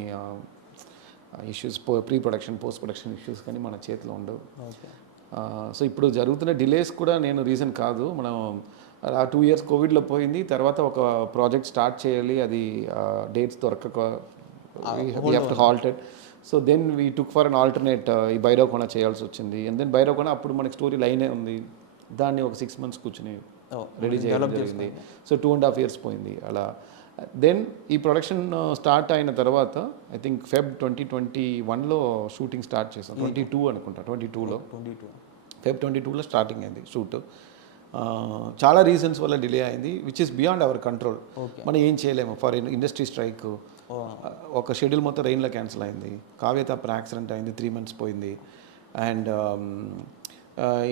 issues, pre production post production issues కానీ మన చేతిలో ఉండవు. సో ఇప్పుడు జరుగుతున్న డిలేస్ కూడా నేను రీజన్ కాదు. మనం 2 years కోవిడ్లో పోయింది, తర్వాత ఒక ప్రాజెక్ట్ స్టార్ట్ చేయాలి, అది డేట్స్ దొరకక we have to halted. So then we took for an alternate ఈ భైరవకోన చేయాల్సి వచ్చింది. అండ్ దెన్ భైరవకోన అప్పుడు మనకి స్టోరీ లైనే ఉంది, దాన్ని ఒక 6 months కూర్చుని రెడీ చేయడం జరిగింది. సో 2.5 years పోయింది అలా. దెన్ ఈ ప్రొడక్షన్ స్టార్ట్ అయిన తర్వాత ఐ థింక్ Feb 2021లో షూటింగ్ స్టార్ట్ చేసాం. 22 అనుకుంటా, 22లో Feb 22లో స్టార్టింగ్ అయింది షూట్. చాలా రీజన్స్ వల్ల డిలే అయింది, which is beyond our control. మనం ఏం చేయలేము. ఫర్ ఇండస్ట్రీ స్ట్రైక్, ఒక షెడ్యూల్ మొత్తం రెయిన్లో క్యాన్సిల్ అయింది. కావ్య తప్ప యాక్సిడెంట్ అయింది, 3 months పోయింది. అండ్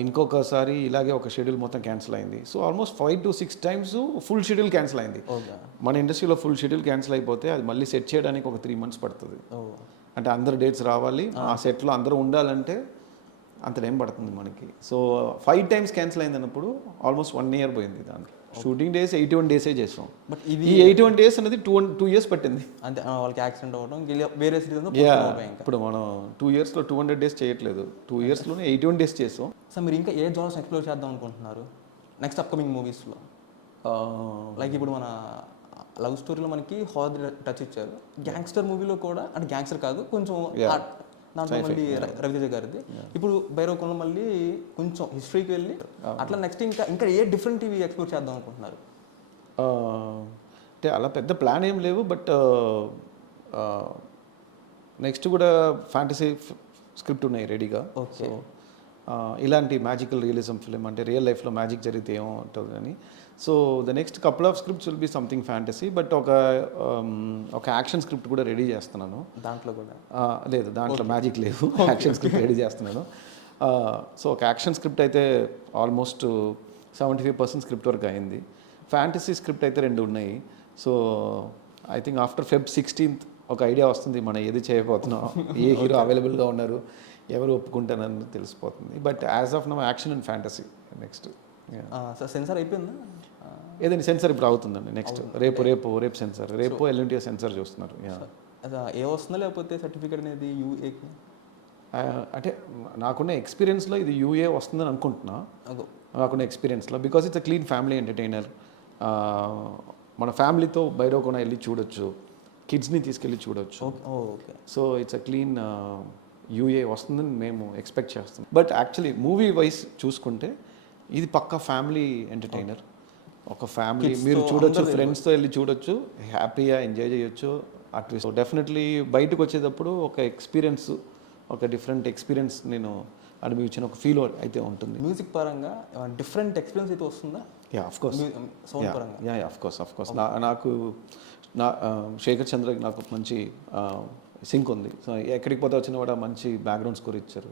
ఇంకొకసారి ఇలాగే ఒక షెడ్యూల్ మొత్తం క్యాన్సిల్ అయింది. So almost 5 to 6 times full schedule cancel అయింది. మన ఇండస్ట్రీలో ఫుల్ షెడ్యూల్ క్యాన్సిల్ అయిపోతే అది మళ్ళీ సెట్ చేయడానికి ఒక 3 months పడుతుంది. అంటే అందరు డేట్స్ రావాలి, ఆ సెట్లో అందరూ ఉండాలంటే అంత టైం పడుతుంది మనకి. సో 5 times క్యాన్సిల్ అయింది అన్నప్పుడు ఆల్మోస్ట్ 1 year పోయింది. దానికి షూటింగ్ డేస్ 81 days చేసాం. బట్ ఈ 81 days అనేది 2 years పట్టింది. అంటే వాళ్ళకి యాక్సిడెంట్ అవ్వడం వేరే ఇప్పుడు మనం 2 yearsలో 200 days చేయట్లేదు, 2 yearsలోనే 81 days చేసాం. సో మీరు ఇంకా ఏ జానర్స్ ఎక్స్ప్లోర్ చేద్దాం అనుకుంటున్నారు నెక్స్ట్ అప్కమింగ్ మూవీస్లో? లైక్ ఇప్పుడు మన లవ్ స్టోరీలో మనకి హారర్ టచ్ ఇచ్చారు, గ్యాంగ్స్టర్ మూవీలో కూడా, అంటే గ్యాంగ్స్టర్ కాదు కొంచెం దాంట్లో మళ్ళీ రవితేజ గారిది. ఇప్పుడు భైరవకోనలో మళ్ళీ కొంచెం హిస్టరీకి వెళ్ళి అట్లా నెక్స్ట్ ఇంకా ఏ డిఫరెంట్ టీవీ ఎక్స్ప్లోర్ చేద్దాం అనుకుంటున్నారు? అంటే అలా పెద్ద ప్లాన్ ఏం లేవు, బట్ నెక్స్ట్ కూడా ఫ్యాంటసీ స్క్రిప్ట్ ఉన్నాయి రెడీగా. ఓకే, ఇలాంటి మ్యాజికల్ రియలిజం ఫిలిం, అంటే రియల్ లైఫ్లో మ్యాజిక్ జరిగితే ఏమో ఉంటుంది అని. So the next couple of scripts will be something fantasy, but ఒక యాక్షన్ స్క్రిప్ట్ కూడా రెడీ చేస్తున్నాను. దాంట్లో కూడా లేదు, దాంట్లో మ్యాజిక్ లేదు, యాక్షన్ స్క్రిప్ట్ రెడీ చేస్తున్నాను. సో ఒక యాక్షన్ స్క్రిప్ట్ అయితే ఆల్మోస్ట్ 75% స్క్రిప్ట్ వర్క్ అయింది. ఫ్యాంటసీ స్క్రిప్ట్ అయితే 2 ఉన్నాయి. So I think after Feb 16th ఒక ఐడియా వస్తుంది, మనం ఏది చేయబోతున్నాం, ఏ హీరో అవైలబుల్గా ఉన్నారు, ఎవరు ఒప్పుకుంటానని తెలిసిపోతుంది. But as of now action and fantasy next. Censor అయిపోయిందా? ఏదండి సెన్సార్ ఇప్పుడు అవుతుందండి. నెక్స్ట్ రేపు సెన్సార్, రేపు ఎల్లుంటి సెన్సార్ చూస్తున్నారు. ఏ వస్తుందా లేకపోతే సర్టిఫికేట్ అనేది యూఏకి? అంటే నాకున్న ఎక్స్పీరియన్స్లో ఇది యూఏ వస్తుందని అనుకుంటున్నా, నాకున్న ఎక్స్పీరియన్స్లో. Because it's a clean family entertainer. మన ఫ్యామిలీతో భైరవకోన వెళ్ళి చూడొచ్చు, కిడ్స్ని తీసుకెళ్ళి చూడొచ్చు. So it's a clean UA వస్తుందని మేము ఎక్స్పెక్ట్ చేస్తాం. బట్ యాక్చువల్లీ మూవీ వైజ్ చూసుకుంటే ఇది పక్కా ఫ్యామిలీ ఎంటర్టైనర్. ఒక ఫ్యామిలీ మీరు చూడొచ్చు, ఫ్రెండ్స్తో వెళ్ళి చూడొచ్చు, హ్యాపీగా ఎంజాయ్ చేయొచ్చు. ఆ ట్విస్ట్ డెఫినెట్లీ బయటకు వచ్చేటప్పుడు ఒక డిఫరెంట్ ఎక్స్పీరియన్స్ నేను అనుభవించిన ఒక ఫీల్ అయితే ఉంటుంది. మ్యూజిక్ పరంగా డిఫరెంట్ ఎక్స్పీరియన్స్ అయితే వస్తుందా? ఆఫ్ కోర్స్ సౌండ్ పరంగా ఆఫ్ కోర్స్ నాకు శేఖర్ చంద్రకి నాకు మంచి సింక్ ఉంది. సో ఎక్కడికి పోతే వచ్చిన కూడా మంచి బ్యాక్గ్రౌండ్ స్కోర్ ఇచ్చారు.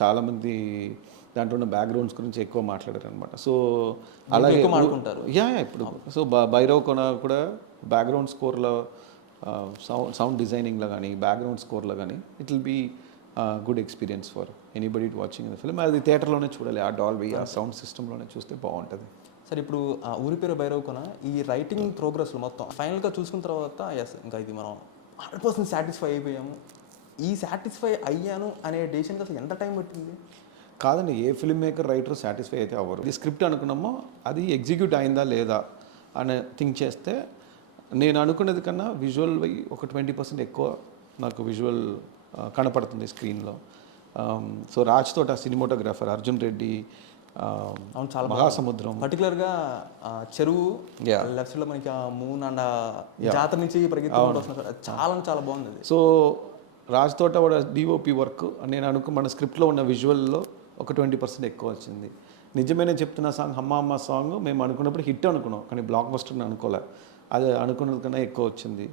చాలామంది దాంట్లో ఉన్న బ్యాక్గ్రౌండ్స్ గురించి ఎక్కువ మాట్లాడారు అనమాట. సో అలాగే ఇప్పుడు సో భైరవకొన కూడా బ్యాక్గ్రౌండ్ స్కోర్లో సౌండ్ డిజైనింగ్లో కానీ బ్యాక్గ్రౌండ్ స్కోర్లో కానీ it will be good experience for anybody watching the film. అది థియేటర్లోనే చూడాలి, ఆ డాల్బీ ఆ సౌండ్ సిస్టంలోనే చూస్తే బాగుంటుంది. సార్ ఇప్పుడు ఊరి పేరు భైరవకొన ఈ రైటింగ్ ప్రోగ్రెస్లో మొత్తం ఫైనల్గా చూసుకున్న తర్వాత ఇంకా ఇది మనం 100% సాటిస్ఫై అయిపోయాము, ఈ సాటిస్ఫై అయ్యాను అనే డెసిషన్కి అసలు ఎంత టైం పట్టింది? కాదండి, a film maker writer satisfy అయితే అవ్వరు. ఇది స్క్రిప్ట్ అనుకున్నామో అది ఎగ్జిక్యూట్ అయిందా లేదా అని థింక్ చేస్తే నేను అనుకున్నది కన్నా విజువల్ ఒక 20% ఎక్కువ నాకు విజువల్ కనపడుతుంది స్క్రీన్లో. సో రాజ్ తోట సినిమాటోగ్రాఫర్ అర్జున్ రెడ్డి, చాలా మహాసముద్రం పర్టికులర్గా చెరువు లెఫ్ట్ సైడ్లో మనకి మూన్ అండ్ జాతర నుంచి చాలా బాగుంది. సో రాజ్ తోట కూడా డిఓపి వర్క్ నేను మన స్క్రిప్ట్లో ఉన్న విజువల్లో ఒక 20% ఎక్కువ వచ్చింది. నిజమేనే చెప్తున్న సాంగ్ అమ్మ అమ్మ సాంగ్ మేము అనుకున్నప్పుడు హిట్ అనుకున్నాం, కానీ బ్లాక్ బస్టర్ని అనుకోలే. అది అనుకున్నది కన్నా ఎక్కువ వచ్చింది.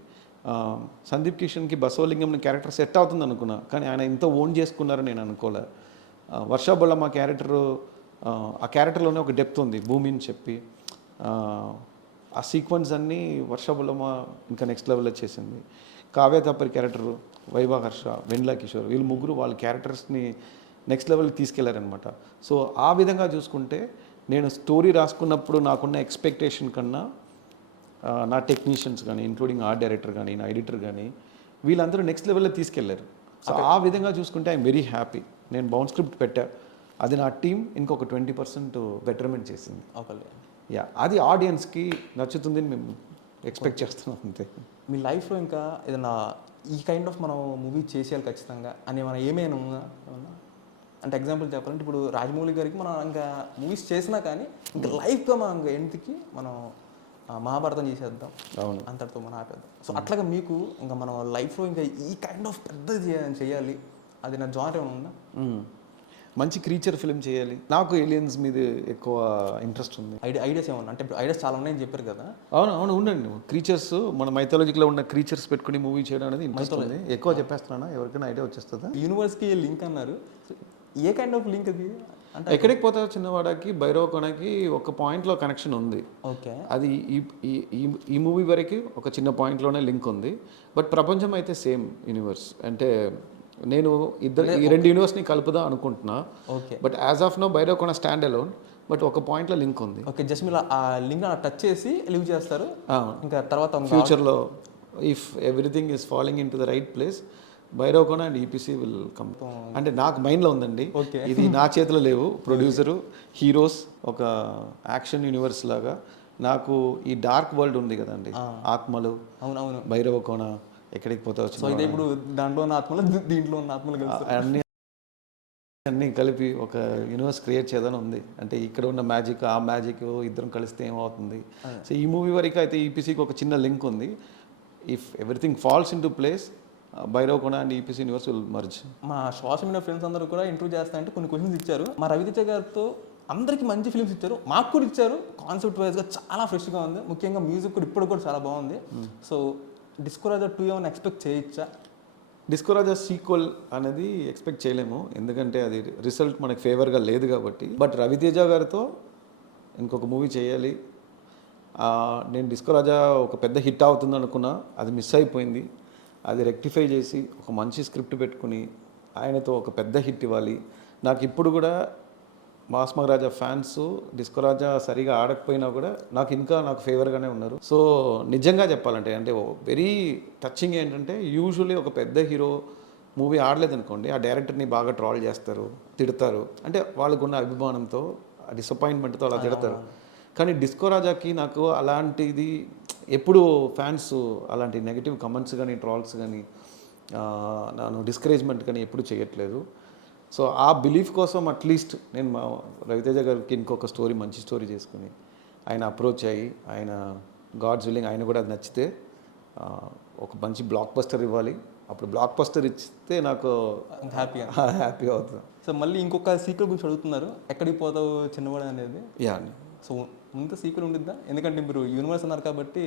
సందీప్ కిషన్కి బసవలింగం క్యారెక్టర్ సెట్ అవుతుంది అనుకున్నా, కానీ ఆయన ఇంత ఓన్ చేసుకున్నారని నేను అనుకోలే. వర్షాబొళ్ళమ్మ క్యారెక్టరు, ఆ క్యారెక్టర్లోనే ఒక డెప్త్ ఉంది భూమి అని చెప్పి, ఆ సీక్వెన్స్ అన్నీ వర్షాబొళ్ళమ్మ ఇంకా నెక్స్ట్ లెవెల్లో చేసింది. కావ్య తాపరి క్యారెక్టరు, వైభవ హర్ష, వెన్లా కిషోర్, వీళ్ళు ముగ్గురు వాళ్ళ క్యారెక్టర్స్ని నెక్స్ట్ లెవెల్కి తీసుకెళ్లారనమాట. సో ఆ విధంగా చూసుకుంటే నేను స్టోరీ రాసుకున్నప్పుడు నాకున్న ఎక్స్పెక్టేషన్ కన్నా నా టెక్నీషియన్స్ కానీ ఇంక్లూడింగ్ ఆర్ట్ డైరెక్టర్ కానీ నా ఎడిటర్ కానీ వీళ్ళందరూ నెక్స్ట్ లెవెల్లో తీసుకెళ్లారు. సో ఆ విధంగా చూసుకుంటే ఐఎమ్ వెరీ హ్యాపీ. నేను బౌండ్ స్క్రిప్ట్ పెట్టా, అది నా టీం ఇంకొక 20% బెటర్మెంట్ చేసింది. అది ఆడియన్స్కి నచ్చుతుందని మేము ఎక్స్పెక్ట్ చేస్తున్నాం అంతే. మీ లైఫ్లో ఇంకా ఏదైనా ఈ కైండ్ ఆఫ్ మనం మూవీ చేసేయాలి ఖచ్చితంగా అని మనం ఏమైనా ఉందా? అంటే ఎగ్జాంపుల్ చెప్పాలంటే ఇప్పుడు రాజమౌళి గారికి మనం ఇంకా మూవీస్ చేసినా కానీ ఇంకా లైఫ్గా మనం ఇంకా ఎండ్కి మనం మహాభారతం చేసేద్దాం, అవును అంతటితో మనం ఆపేద్దాం. సో అట్లాగా మీకు ఇంకా మనం లైఫ్లో ఇంకా ఈ కైండ్ ఆఫ్ పెద్దది చేయాలి, అది నా జానర్ ఏమైనా ఉందా? మంచి క్రీచర్ ఫిల్మ్ చేయాలి. నాకు ఏలియన్స్ మీద ఎక్కువ ఇంట్రెస్ట్ ఉంది. ఐడియాస్ ఏమన్నా అంటే ఇప్పుడు ఐడియాస్ చాలా ఉన్నాయని చెప్పారు కదా? అవును ఉండండి. క్రీచర్స్ మన మైథాలజీలో ఉన్న క్రీచర్స్ పెట్టుకుని మూవీ చేయడం అనేది ఇంట్రెస్ట్ ఉంది. ఎక్కువ చెప్పేస్తున్నా, ఎవరికైనా ఐడియా వచ్చేస్తుందా? యూనివర్స్కి లింక్ అన్నారు, ఏ కైండ్ ఆఫ్ లింక్ అది? అంటే ఎక్కడికి పోతారో చిన్నవాడకి భైరవకొనకి ఒక పాయింట్లో కనెక్షన్ ఉంది. ఓకే, అది ఈ మూవీ వరకు ఒక చిన్న పాయింట్లోనే లింక్ ఉంది. బట్ ప్రపంచం అయితే సేమ్ యూనివర్స్. అంటే నేను ఈ రెండు యూనివర్స్ని కలుపుదా అనుకుంటున్నా. Okay, but as of now Bhairavakona stand alone, but ఒక పాయింట్లో లింక్ ఉంది. ఓకే, జస్ట్ మీరు ఆ లింక్ టచ్ చేసి లీవ్ చేస్తారు. ఇంకా తర్వాత ఫ్యూచర్లో if everything is following into the right place, Bhairavakona and EPC will come. అంటే నాకు మైండ్లో ఉందండి, ఇది నా చేతిలో లేవు. ప్రొడ్యూసరు, హీరోస్, ఒక యాక్షన్ యూనివర్స్ లాగా నాకు ఈ డార్క్ వరల్డ్ ఉంది కదండి, ఆత్మలు, అవునవును, భైరవకొన ఎక్కడికి పోతా వచ్చి ఇప్పుడు దాంట్లో ఉన్న ఆత్మలు దీంట్లో ఉన్న ఆత్మలు అన్నీ కలిపి ఒక యూనివర్స్ క్రియేట్ చేయాలని ఉంది. అంటే ఇక్కడ ఉన్న మ్యాజిక్ ఆ మ్యాజిక్ ఇద్దరం కలిస్తే ఏమవుతుంది. సో ఈ మూవీ వరకు అయితే ఈపీసీకి ఒక చిన్న లింక్ ఉంది. If everything falls into place, Bhairavakona and EPC universe will merge. మా సోషల్ మీడియా ఫ్రెండ్స్ అందరూ కూడా ఇంటర్వ్యూ చేస్తారంటే కొన్ని క్వశ్చన్స్ ఇచ్చారు. మా రవితేజ గారితో అందరికీ మంచి ఫిల్మ్స్ ఇచ్చారు, మాకు కూడా ఇచ్చారు. కాన్సెప్ట్ వైజ్గా చాలా ఫ్రెష్గా ఉంది, ముఖ్యంగా మ్యూజిక్ కూడా ఇప్పుడు కూడా చాలా బాగుంది. సో డిస్కో రాజా 2 ఏమైనా ఎక్స్పెక్ట్ చేయొచ్చా? డిస్కో రాజా సీక్వెల్ అనేది ఎక్స్పెక్ట్ చేయలేము, ఎందుకంటే అది రిజల్ట్ మనకి ఫేవర్గా లేదు కాబట్టి. బట్ రవితేజ గారితో ఇంకొక మూవీ చేయాలి. నేను డిస్కో రాజా ఒక పెద్ద హిట్ అవుతుంది అనుకున్నా, అది మిస్ అయిపోయింది. అది రెక్టిఫై చేసి ఒక మంచి స్క్రిప్ట్ పెట్టుకుని ఆయనతో ఒక పెద్ద హిట్ ఇవ్వాలి. నాకు ఇప్పుడు కూడా మాస్ మహారాజా ఫ్యాన్స్ డిస్కో రాజా సరిగా ఆడకపోయినా కూడా నాకు ఫేవర్గానే ఉన్నారు. సో నిజంగా చెప్పాలంటే అంటే వెరీ టచింగ్ ఏంటంటే, యూజువల్లీ ఒక పెద్ద హీరో మూవీ ఆడలేదనుకోండి, ఆ డైరెక్టర్ని బాగా ట్రాల్ చేస్తారు, తిడతారు. అంటే వాళ్ళకున్న అభిమానంతో, డిసప్పాయింట్మెంట్తో అలా తిడతారు. కానీ డిస్కో రాజాకి నాకు అలాంటిది ఎప్పుడు ఫ్యాన్స్ అలాంటి నెగిటివ్ కమెంట్స్ కానీ ట్రాల్స్ కానీ నన్ను డిస్కరేజ్మెంట్ కానీ ఎప్పుడు చేయట్లేదు. సో ఆ బిలీఫ్ కోసం అట్లీస్ట్ నేను మా రవితేజ గారికి ఇంకొక మంచి స్టోరీ చేసుకుని ఆయన అప్రోచ్ అయ్యి, ఆయన గాడ్స్ విల్లింగ్ ఆయన కూడా అది నచ్చితే ఒక మంచి బ్లాక్ బస్టర్ ఇవ్వాలి. అప్పుడు బ్లాక్ బస్టర్ ఇస్తే నాకు హ్యాపీ అవుతుంది. సో మళ్ళీ ఇంకొక సీక్వెల్ గురించి అడుగుతున్నారు, ఎక్కడికి పోతావు చిన్నవాడు అనేది. యా అండి. సో ముందు సీక్వెల్ ఉండిద్దా? ఎందుకంటే మీరు యూనివర్స్ అన్నారు కాబట్టి.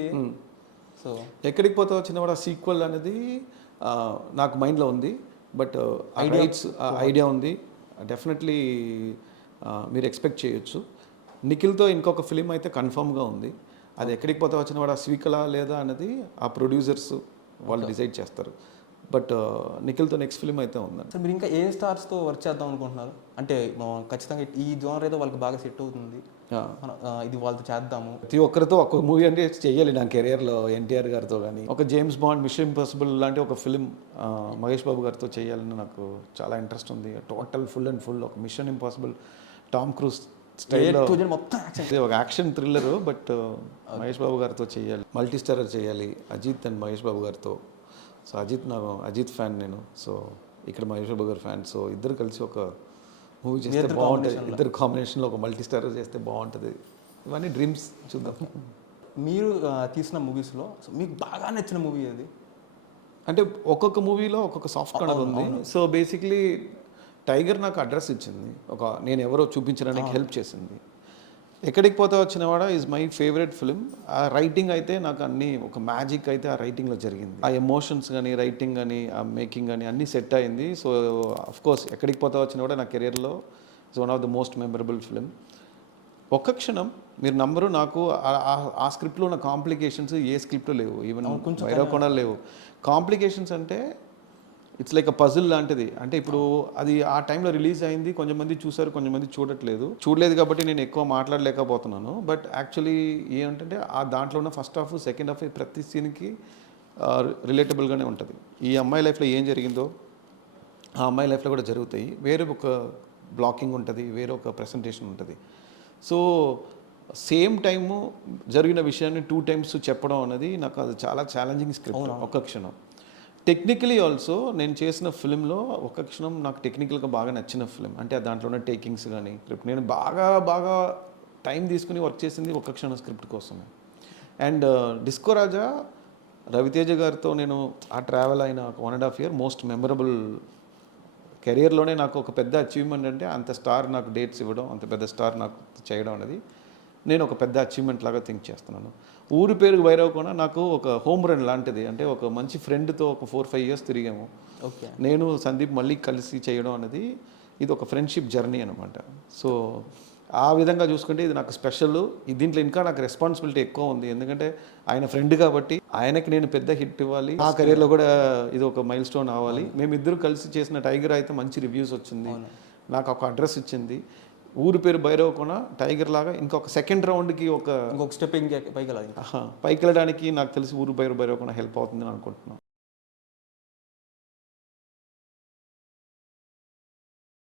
సో ఎక్కడికి పోతావు చిన్నవాడు సీక్వెల్ అనేది నాకు మైండ్లో ఉంది. బట్ ఐడియా ఉంది. డెఫినెట్లీ మీరు ఎక్స్పెక్ట్ చేయొచ్చు. నిఖిల్తో ఇంకొక ఫిలిం అయితే కన్ఫర్మ్గా ఉంది. అది ఎక్కడికి పోతా వచ్చిన వాడు ఆ స్వీకలా లేదా అనేది ఆ ప్రొడ్యూసర్స్ వాళ్ళు డిసైడ్ చేస్తారు. బట్ నిఖిల్తో నెక్స్ట్ ఫిలిం అయితే ఉందండి. సార్ మీరు ఇంకా ఏ స్టార్స్తో వర్క్ చేద్దాం అనుకుంటున్నారు? అంటే ఖచ్చితంగా ఈ జోనర్ ఏదో వాళ్ళకి బాగా సెట్ అవుతుంది, ఇది వాళ్ళతో చేద్దాము. ప్రతి ఒక్కరితో ఒక మూవీ అంటే చేయాలి నా కెరియర్లో. ఎన్టీఆర్ గారితో కానీ, ఒక జేమ్స్ బాండ్, మిషన్ ఇంపాసిబుల్ లాంటి ఒక ఫిలిం మహేష్ బాబు గారితో చేయాలని నాకు చాలా ఇంట్రెస్ట్ ఉంది. టోటల్ ఫుల్ అండ్ ఫుల్ ఒక మిషన్ ఇంపాసిబుల్ టామ్ క్రూజ్ స్టైల్లో మొత్తం ఒక action thriller. But Mahesh Babu గారితో చేయాలి, మల్టీ స్టారర్ చేయాలి, అజిత్ అండ్ మహేష్ బాబు గారితో. సో అజిత్ ఫ్యాన్ నేను, సో ఇక్కడ మహేష్ బాబు గారి ఫ్యాన్. సో ఇద్దరు కలిసి ఒక మూవీ చేస్తే బాగుంటుంది. ఇద్దరు కాంబినేషన్లో ఒక మల్టీ స్టారర్ చేస్తే బాగుంటుంది. ఇవన్నీ డ్రీమ్స్, చూద్దాం. మీరు తీసిన మూవీస్లో మీకు బాగా నచ్చిన మూవీ అది? అంటే ఒక్కొక్క మూవీలో ఒక్కొక్క సాఫ్ట్ కార్నర్ ఉంది. సో బేసిక్లీ టైగర్ నాకు అడ్రస్ ఇచ్చింది, నేను ఎవరో చూపించడానికి హెల్ప్ చేసింది. ఎక్కడికి పోతే వచ్చినవాడ ఈజ్ మై ఫేవరెట్ ఫిలిం. ఆ రైటింగ్ అయితే నాకు అన్నీ ఒక మ్యాజిక్ అయితే ఆ రైటింగ్లో జరిగింది. ఆ ఎమోషన్స్ కానీ, రైటింగ్ కానీ, ఆ మేకింగ్ కానీ అన్నీ సెట్ అయింది. సో అఫ్కోర్స్ ఎక్కడికి పోతే వచ్చినవాడ నా కెరియర్లో is one of the most memorable film. ఒక్క క్షణం మీరు నంబరు, నాకు ఆ స్క్రిప్ట్లో ఉన్న కాంప్లికేషన్స్ ఏ స్క్రిప్ట్లో లేవు, ఈవెన్ భైరవకొండ లేవు. కాంప్లికేషన్స్ అంటే ఇట్స్ లైక్ అ పజిల్ లాంటిది. అంటే ఇప్పుడు అది ఆ టైంలో రిలీజ్ అయింది, కొంతమంది చూసారు, కొంతమంది చూడలేదు కాబట్టి నేను ఎక్కువ మాట్లాడలేకపోతున్నాను. బట్ యాక్చువల్లీ ఏమంటే ఆ దాంట్లో ఉన్న ఫస్ట్ హాఫ్, సెకండ్ హాఫ్ ప్రతి సీన్కి రిలేటబుల్గానే ఉంటుంది. ఈ అమ్మాయి లైఫ్లో ఏం జరిగిందో ఆ అమ్మాయి లైఫ్లో కూడా జరుగుతాయి. వేరే ఒక బ్లాకింగ్ ఉంటుంది, వేరే ఒక ప్రెజెంటేషన్ ఉంటుంది. సో సేమ్ టైము జరిగిన విషయాన్ని 2 times చెప్పడం అనేది నాకు అది చాలా ఛాలెంజింగ్ స్క్రిప్ట్. ఒక్క క్షణం టెక్నికలీ ఆల్సో నేను చేసిన ఫిలింలో ఒక క్షణం నాకు టెక్నికల్గా బాగా నచ్చిన ఫిలిం. అంటే దాంట్లో ఉన్న టేకింగ్స్ కానీ, స్క్రిప్ట్ నేను బాగా టైం తీసుకుని వర్క్ చేసింది ఒక క్షణం స్క్రిప్ట్ కోసమే. అండ్ డిస్కో రాజా రవితేజ గారితో నేను ఆ ట్రావెల్ అయిన ఒక 1.5 year మోస్ట్ మెమరబుల్ కెరియర్లోనే నాకు ఒక పెద్ద అచీవ్మెంట్. అంటే అంత స్టార్ నాకు డేట్స్ ఇవ్వడం, అంత పెద్ద స్టార్ నాకు చేయడం అనేది నేను ఒక పెద్ద అచీవ్మెంట్ లాగా థింక్ చేస్తున్నాను. ఊరు పేరు భైరవకోన నాకు ఒక హోమ్ రన్ లాంటిది. అంటే ఒక మంచి ఫ్రెండ్తో ఒక 4-5 years తిరిగాము. ఓకే, నేను సందీప్ మళ్ళీ కలిసి చేయడం అనేది ఇది ఒక ఫ్రెండ్షిప్ జర్నీ అనమాట. సో ఆ విధంగా చూసుకుంటే ఇది నాకు స్పెషల్. దీంట్లో ఇంకా నాకు రెస్పాన్సిబిలిటీ ఎక్కువ ఉంది. ఎందుకంటే ఆయన ఫ్రెండ్ కాబట్టి ఆయనకి నేను పెద్ద హిట్ ఇవ్వాలి, ఆ కెరీర్లో కూడా ఇది ఒక మైల్ స్టోన్ అవ్వాలి. మేమిద్దరు కలిసి చేసిన టైగర్ అయితే మంచి రివ్యూస్ వచ్చింది, నాకు ఒక అడ్రస్ ఇచ్చింది. ఊరు పేరు భైరవకోన టైగర్ లాగా ఇంకొక సెకండ్ రౌండ్కి ఇంకొక స్టెప్ పైకి వెళ్ళడానికి నాకు తెలిసి ఊరు పేరు భైరవకోన హెల్ప్ అవుతుందని అనుకుంటున్నాను.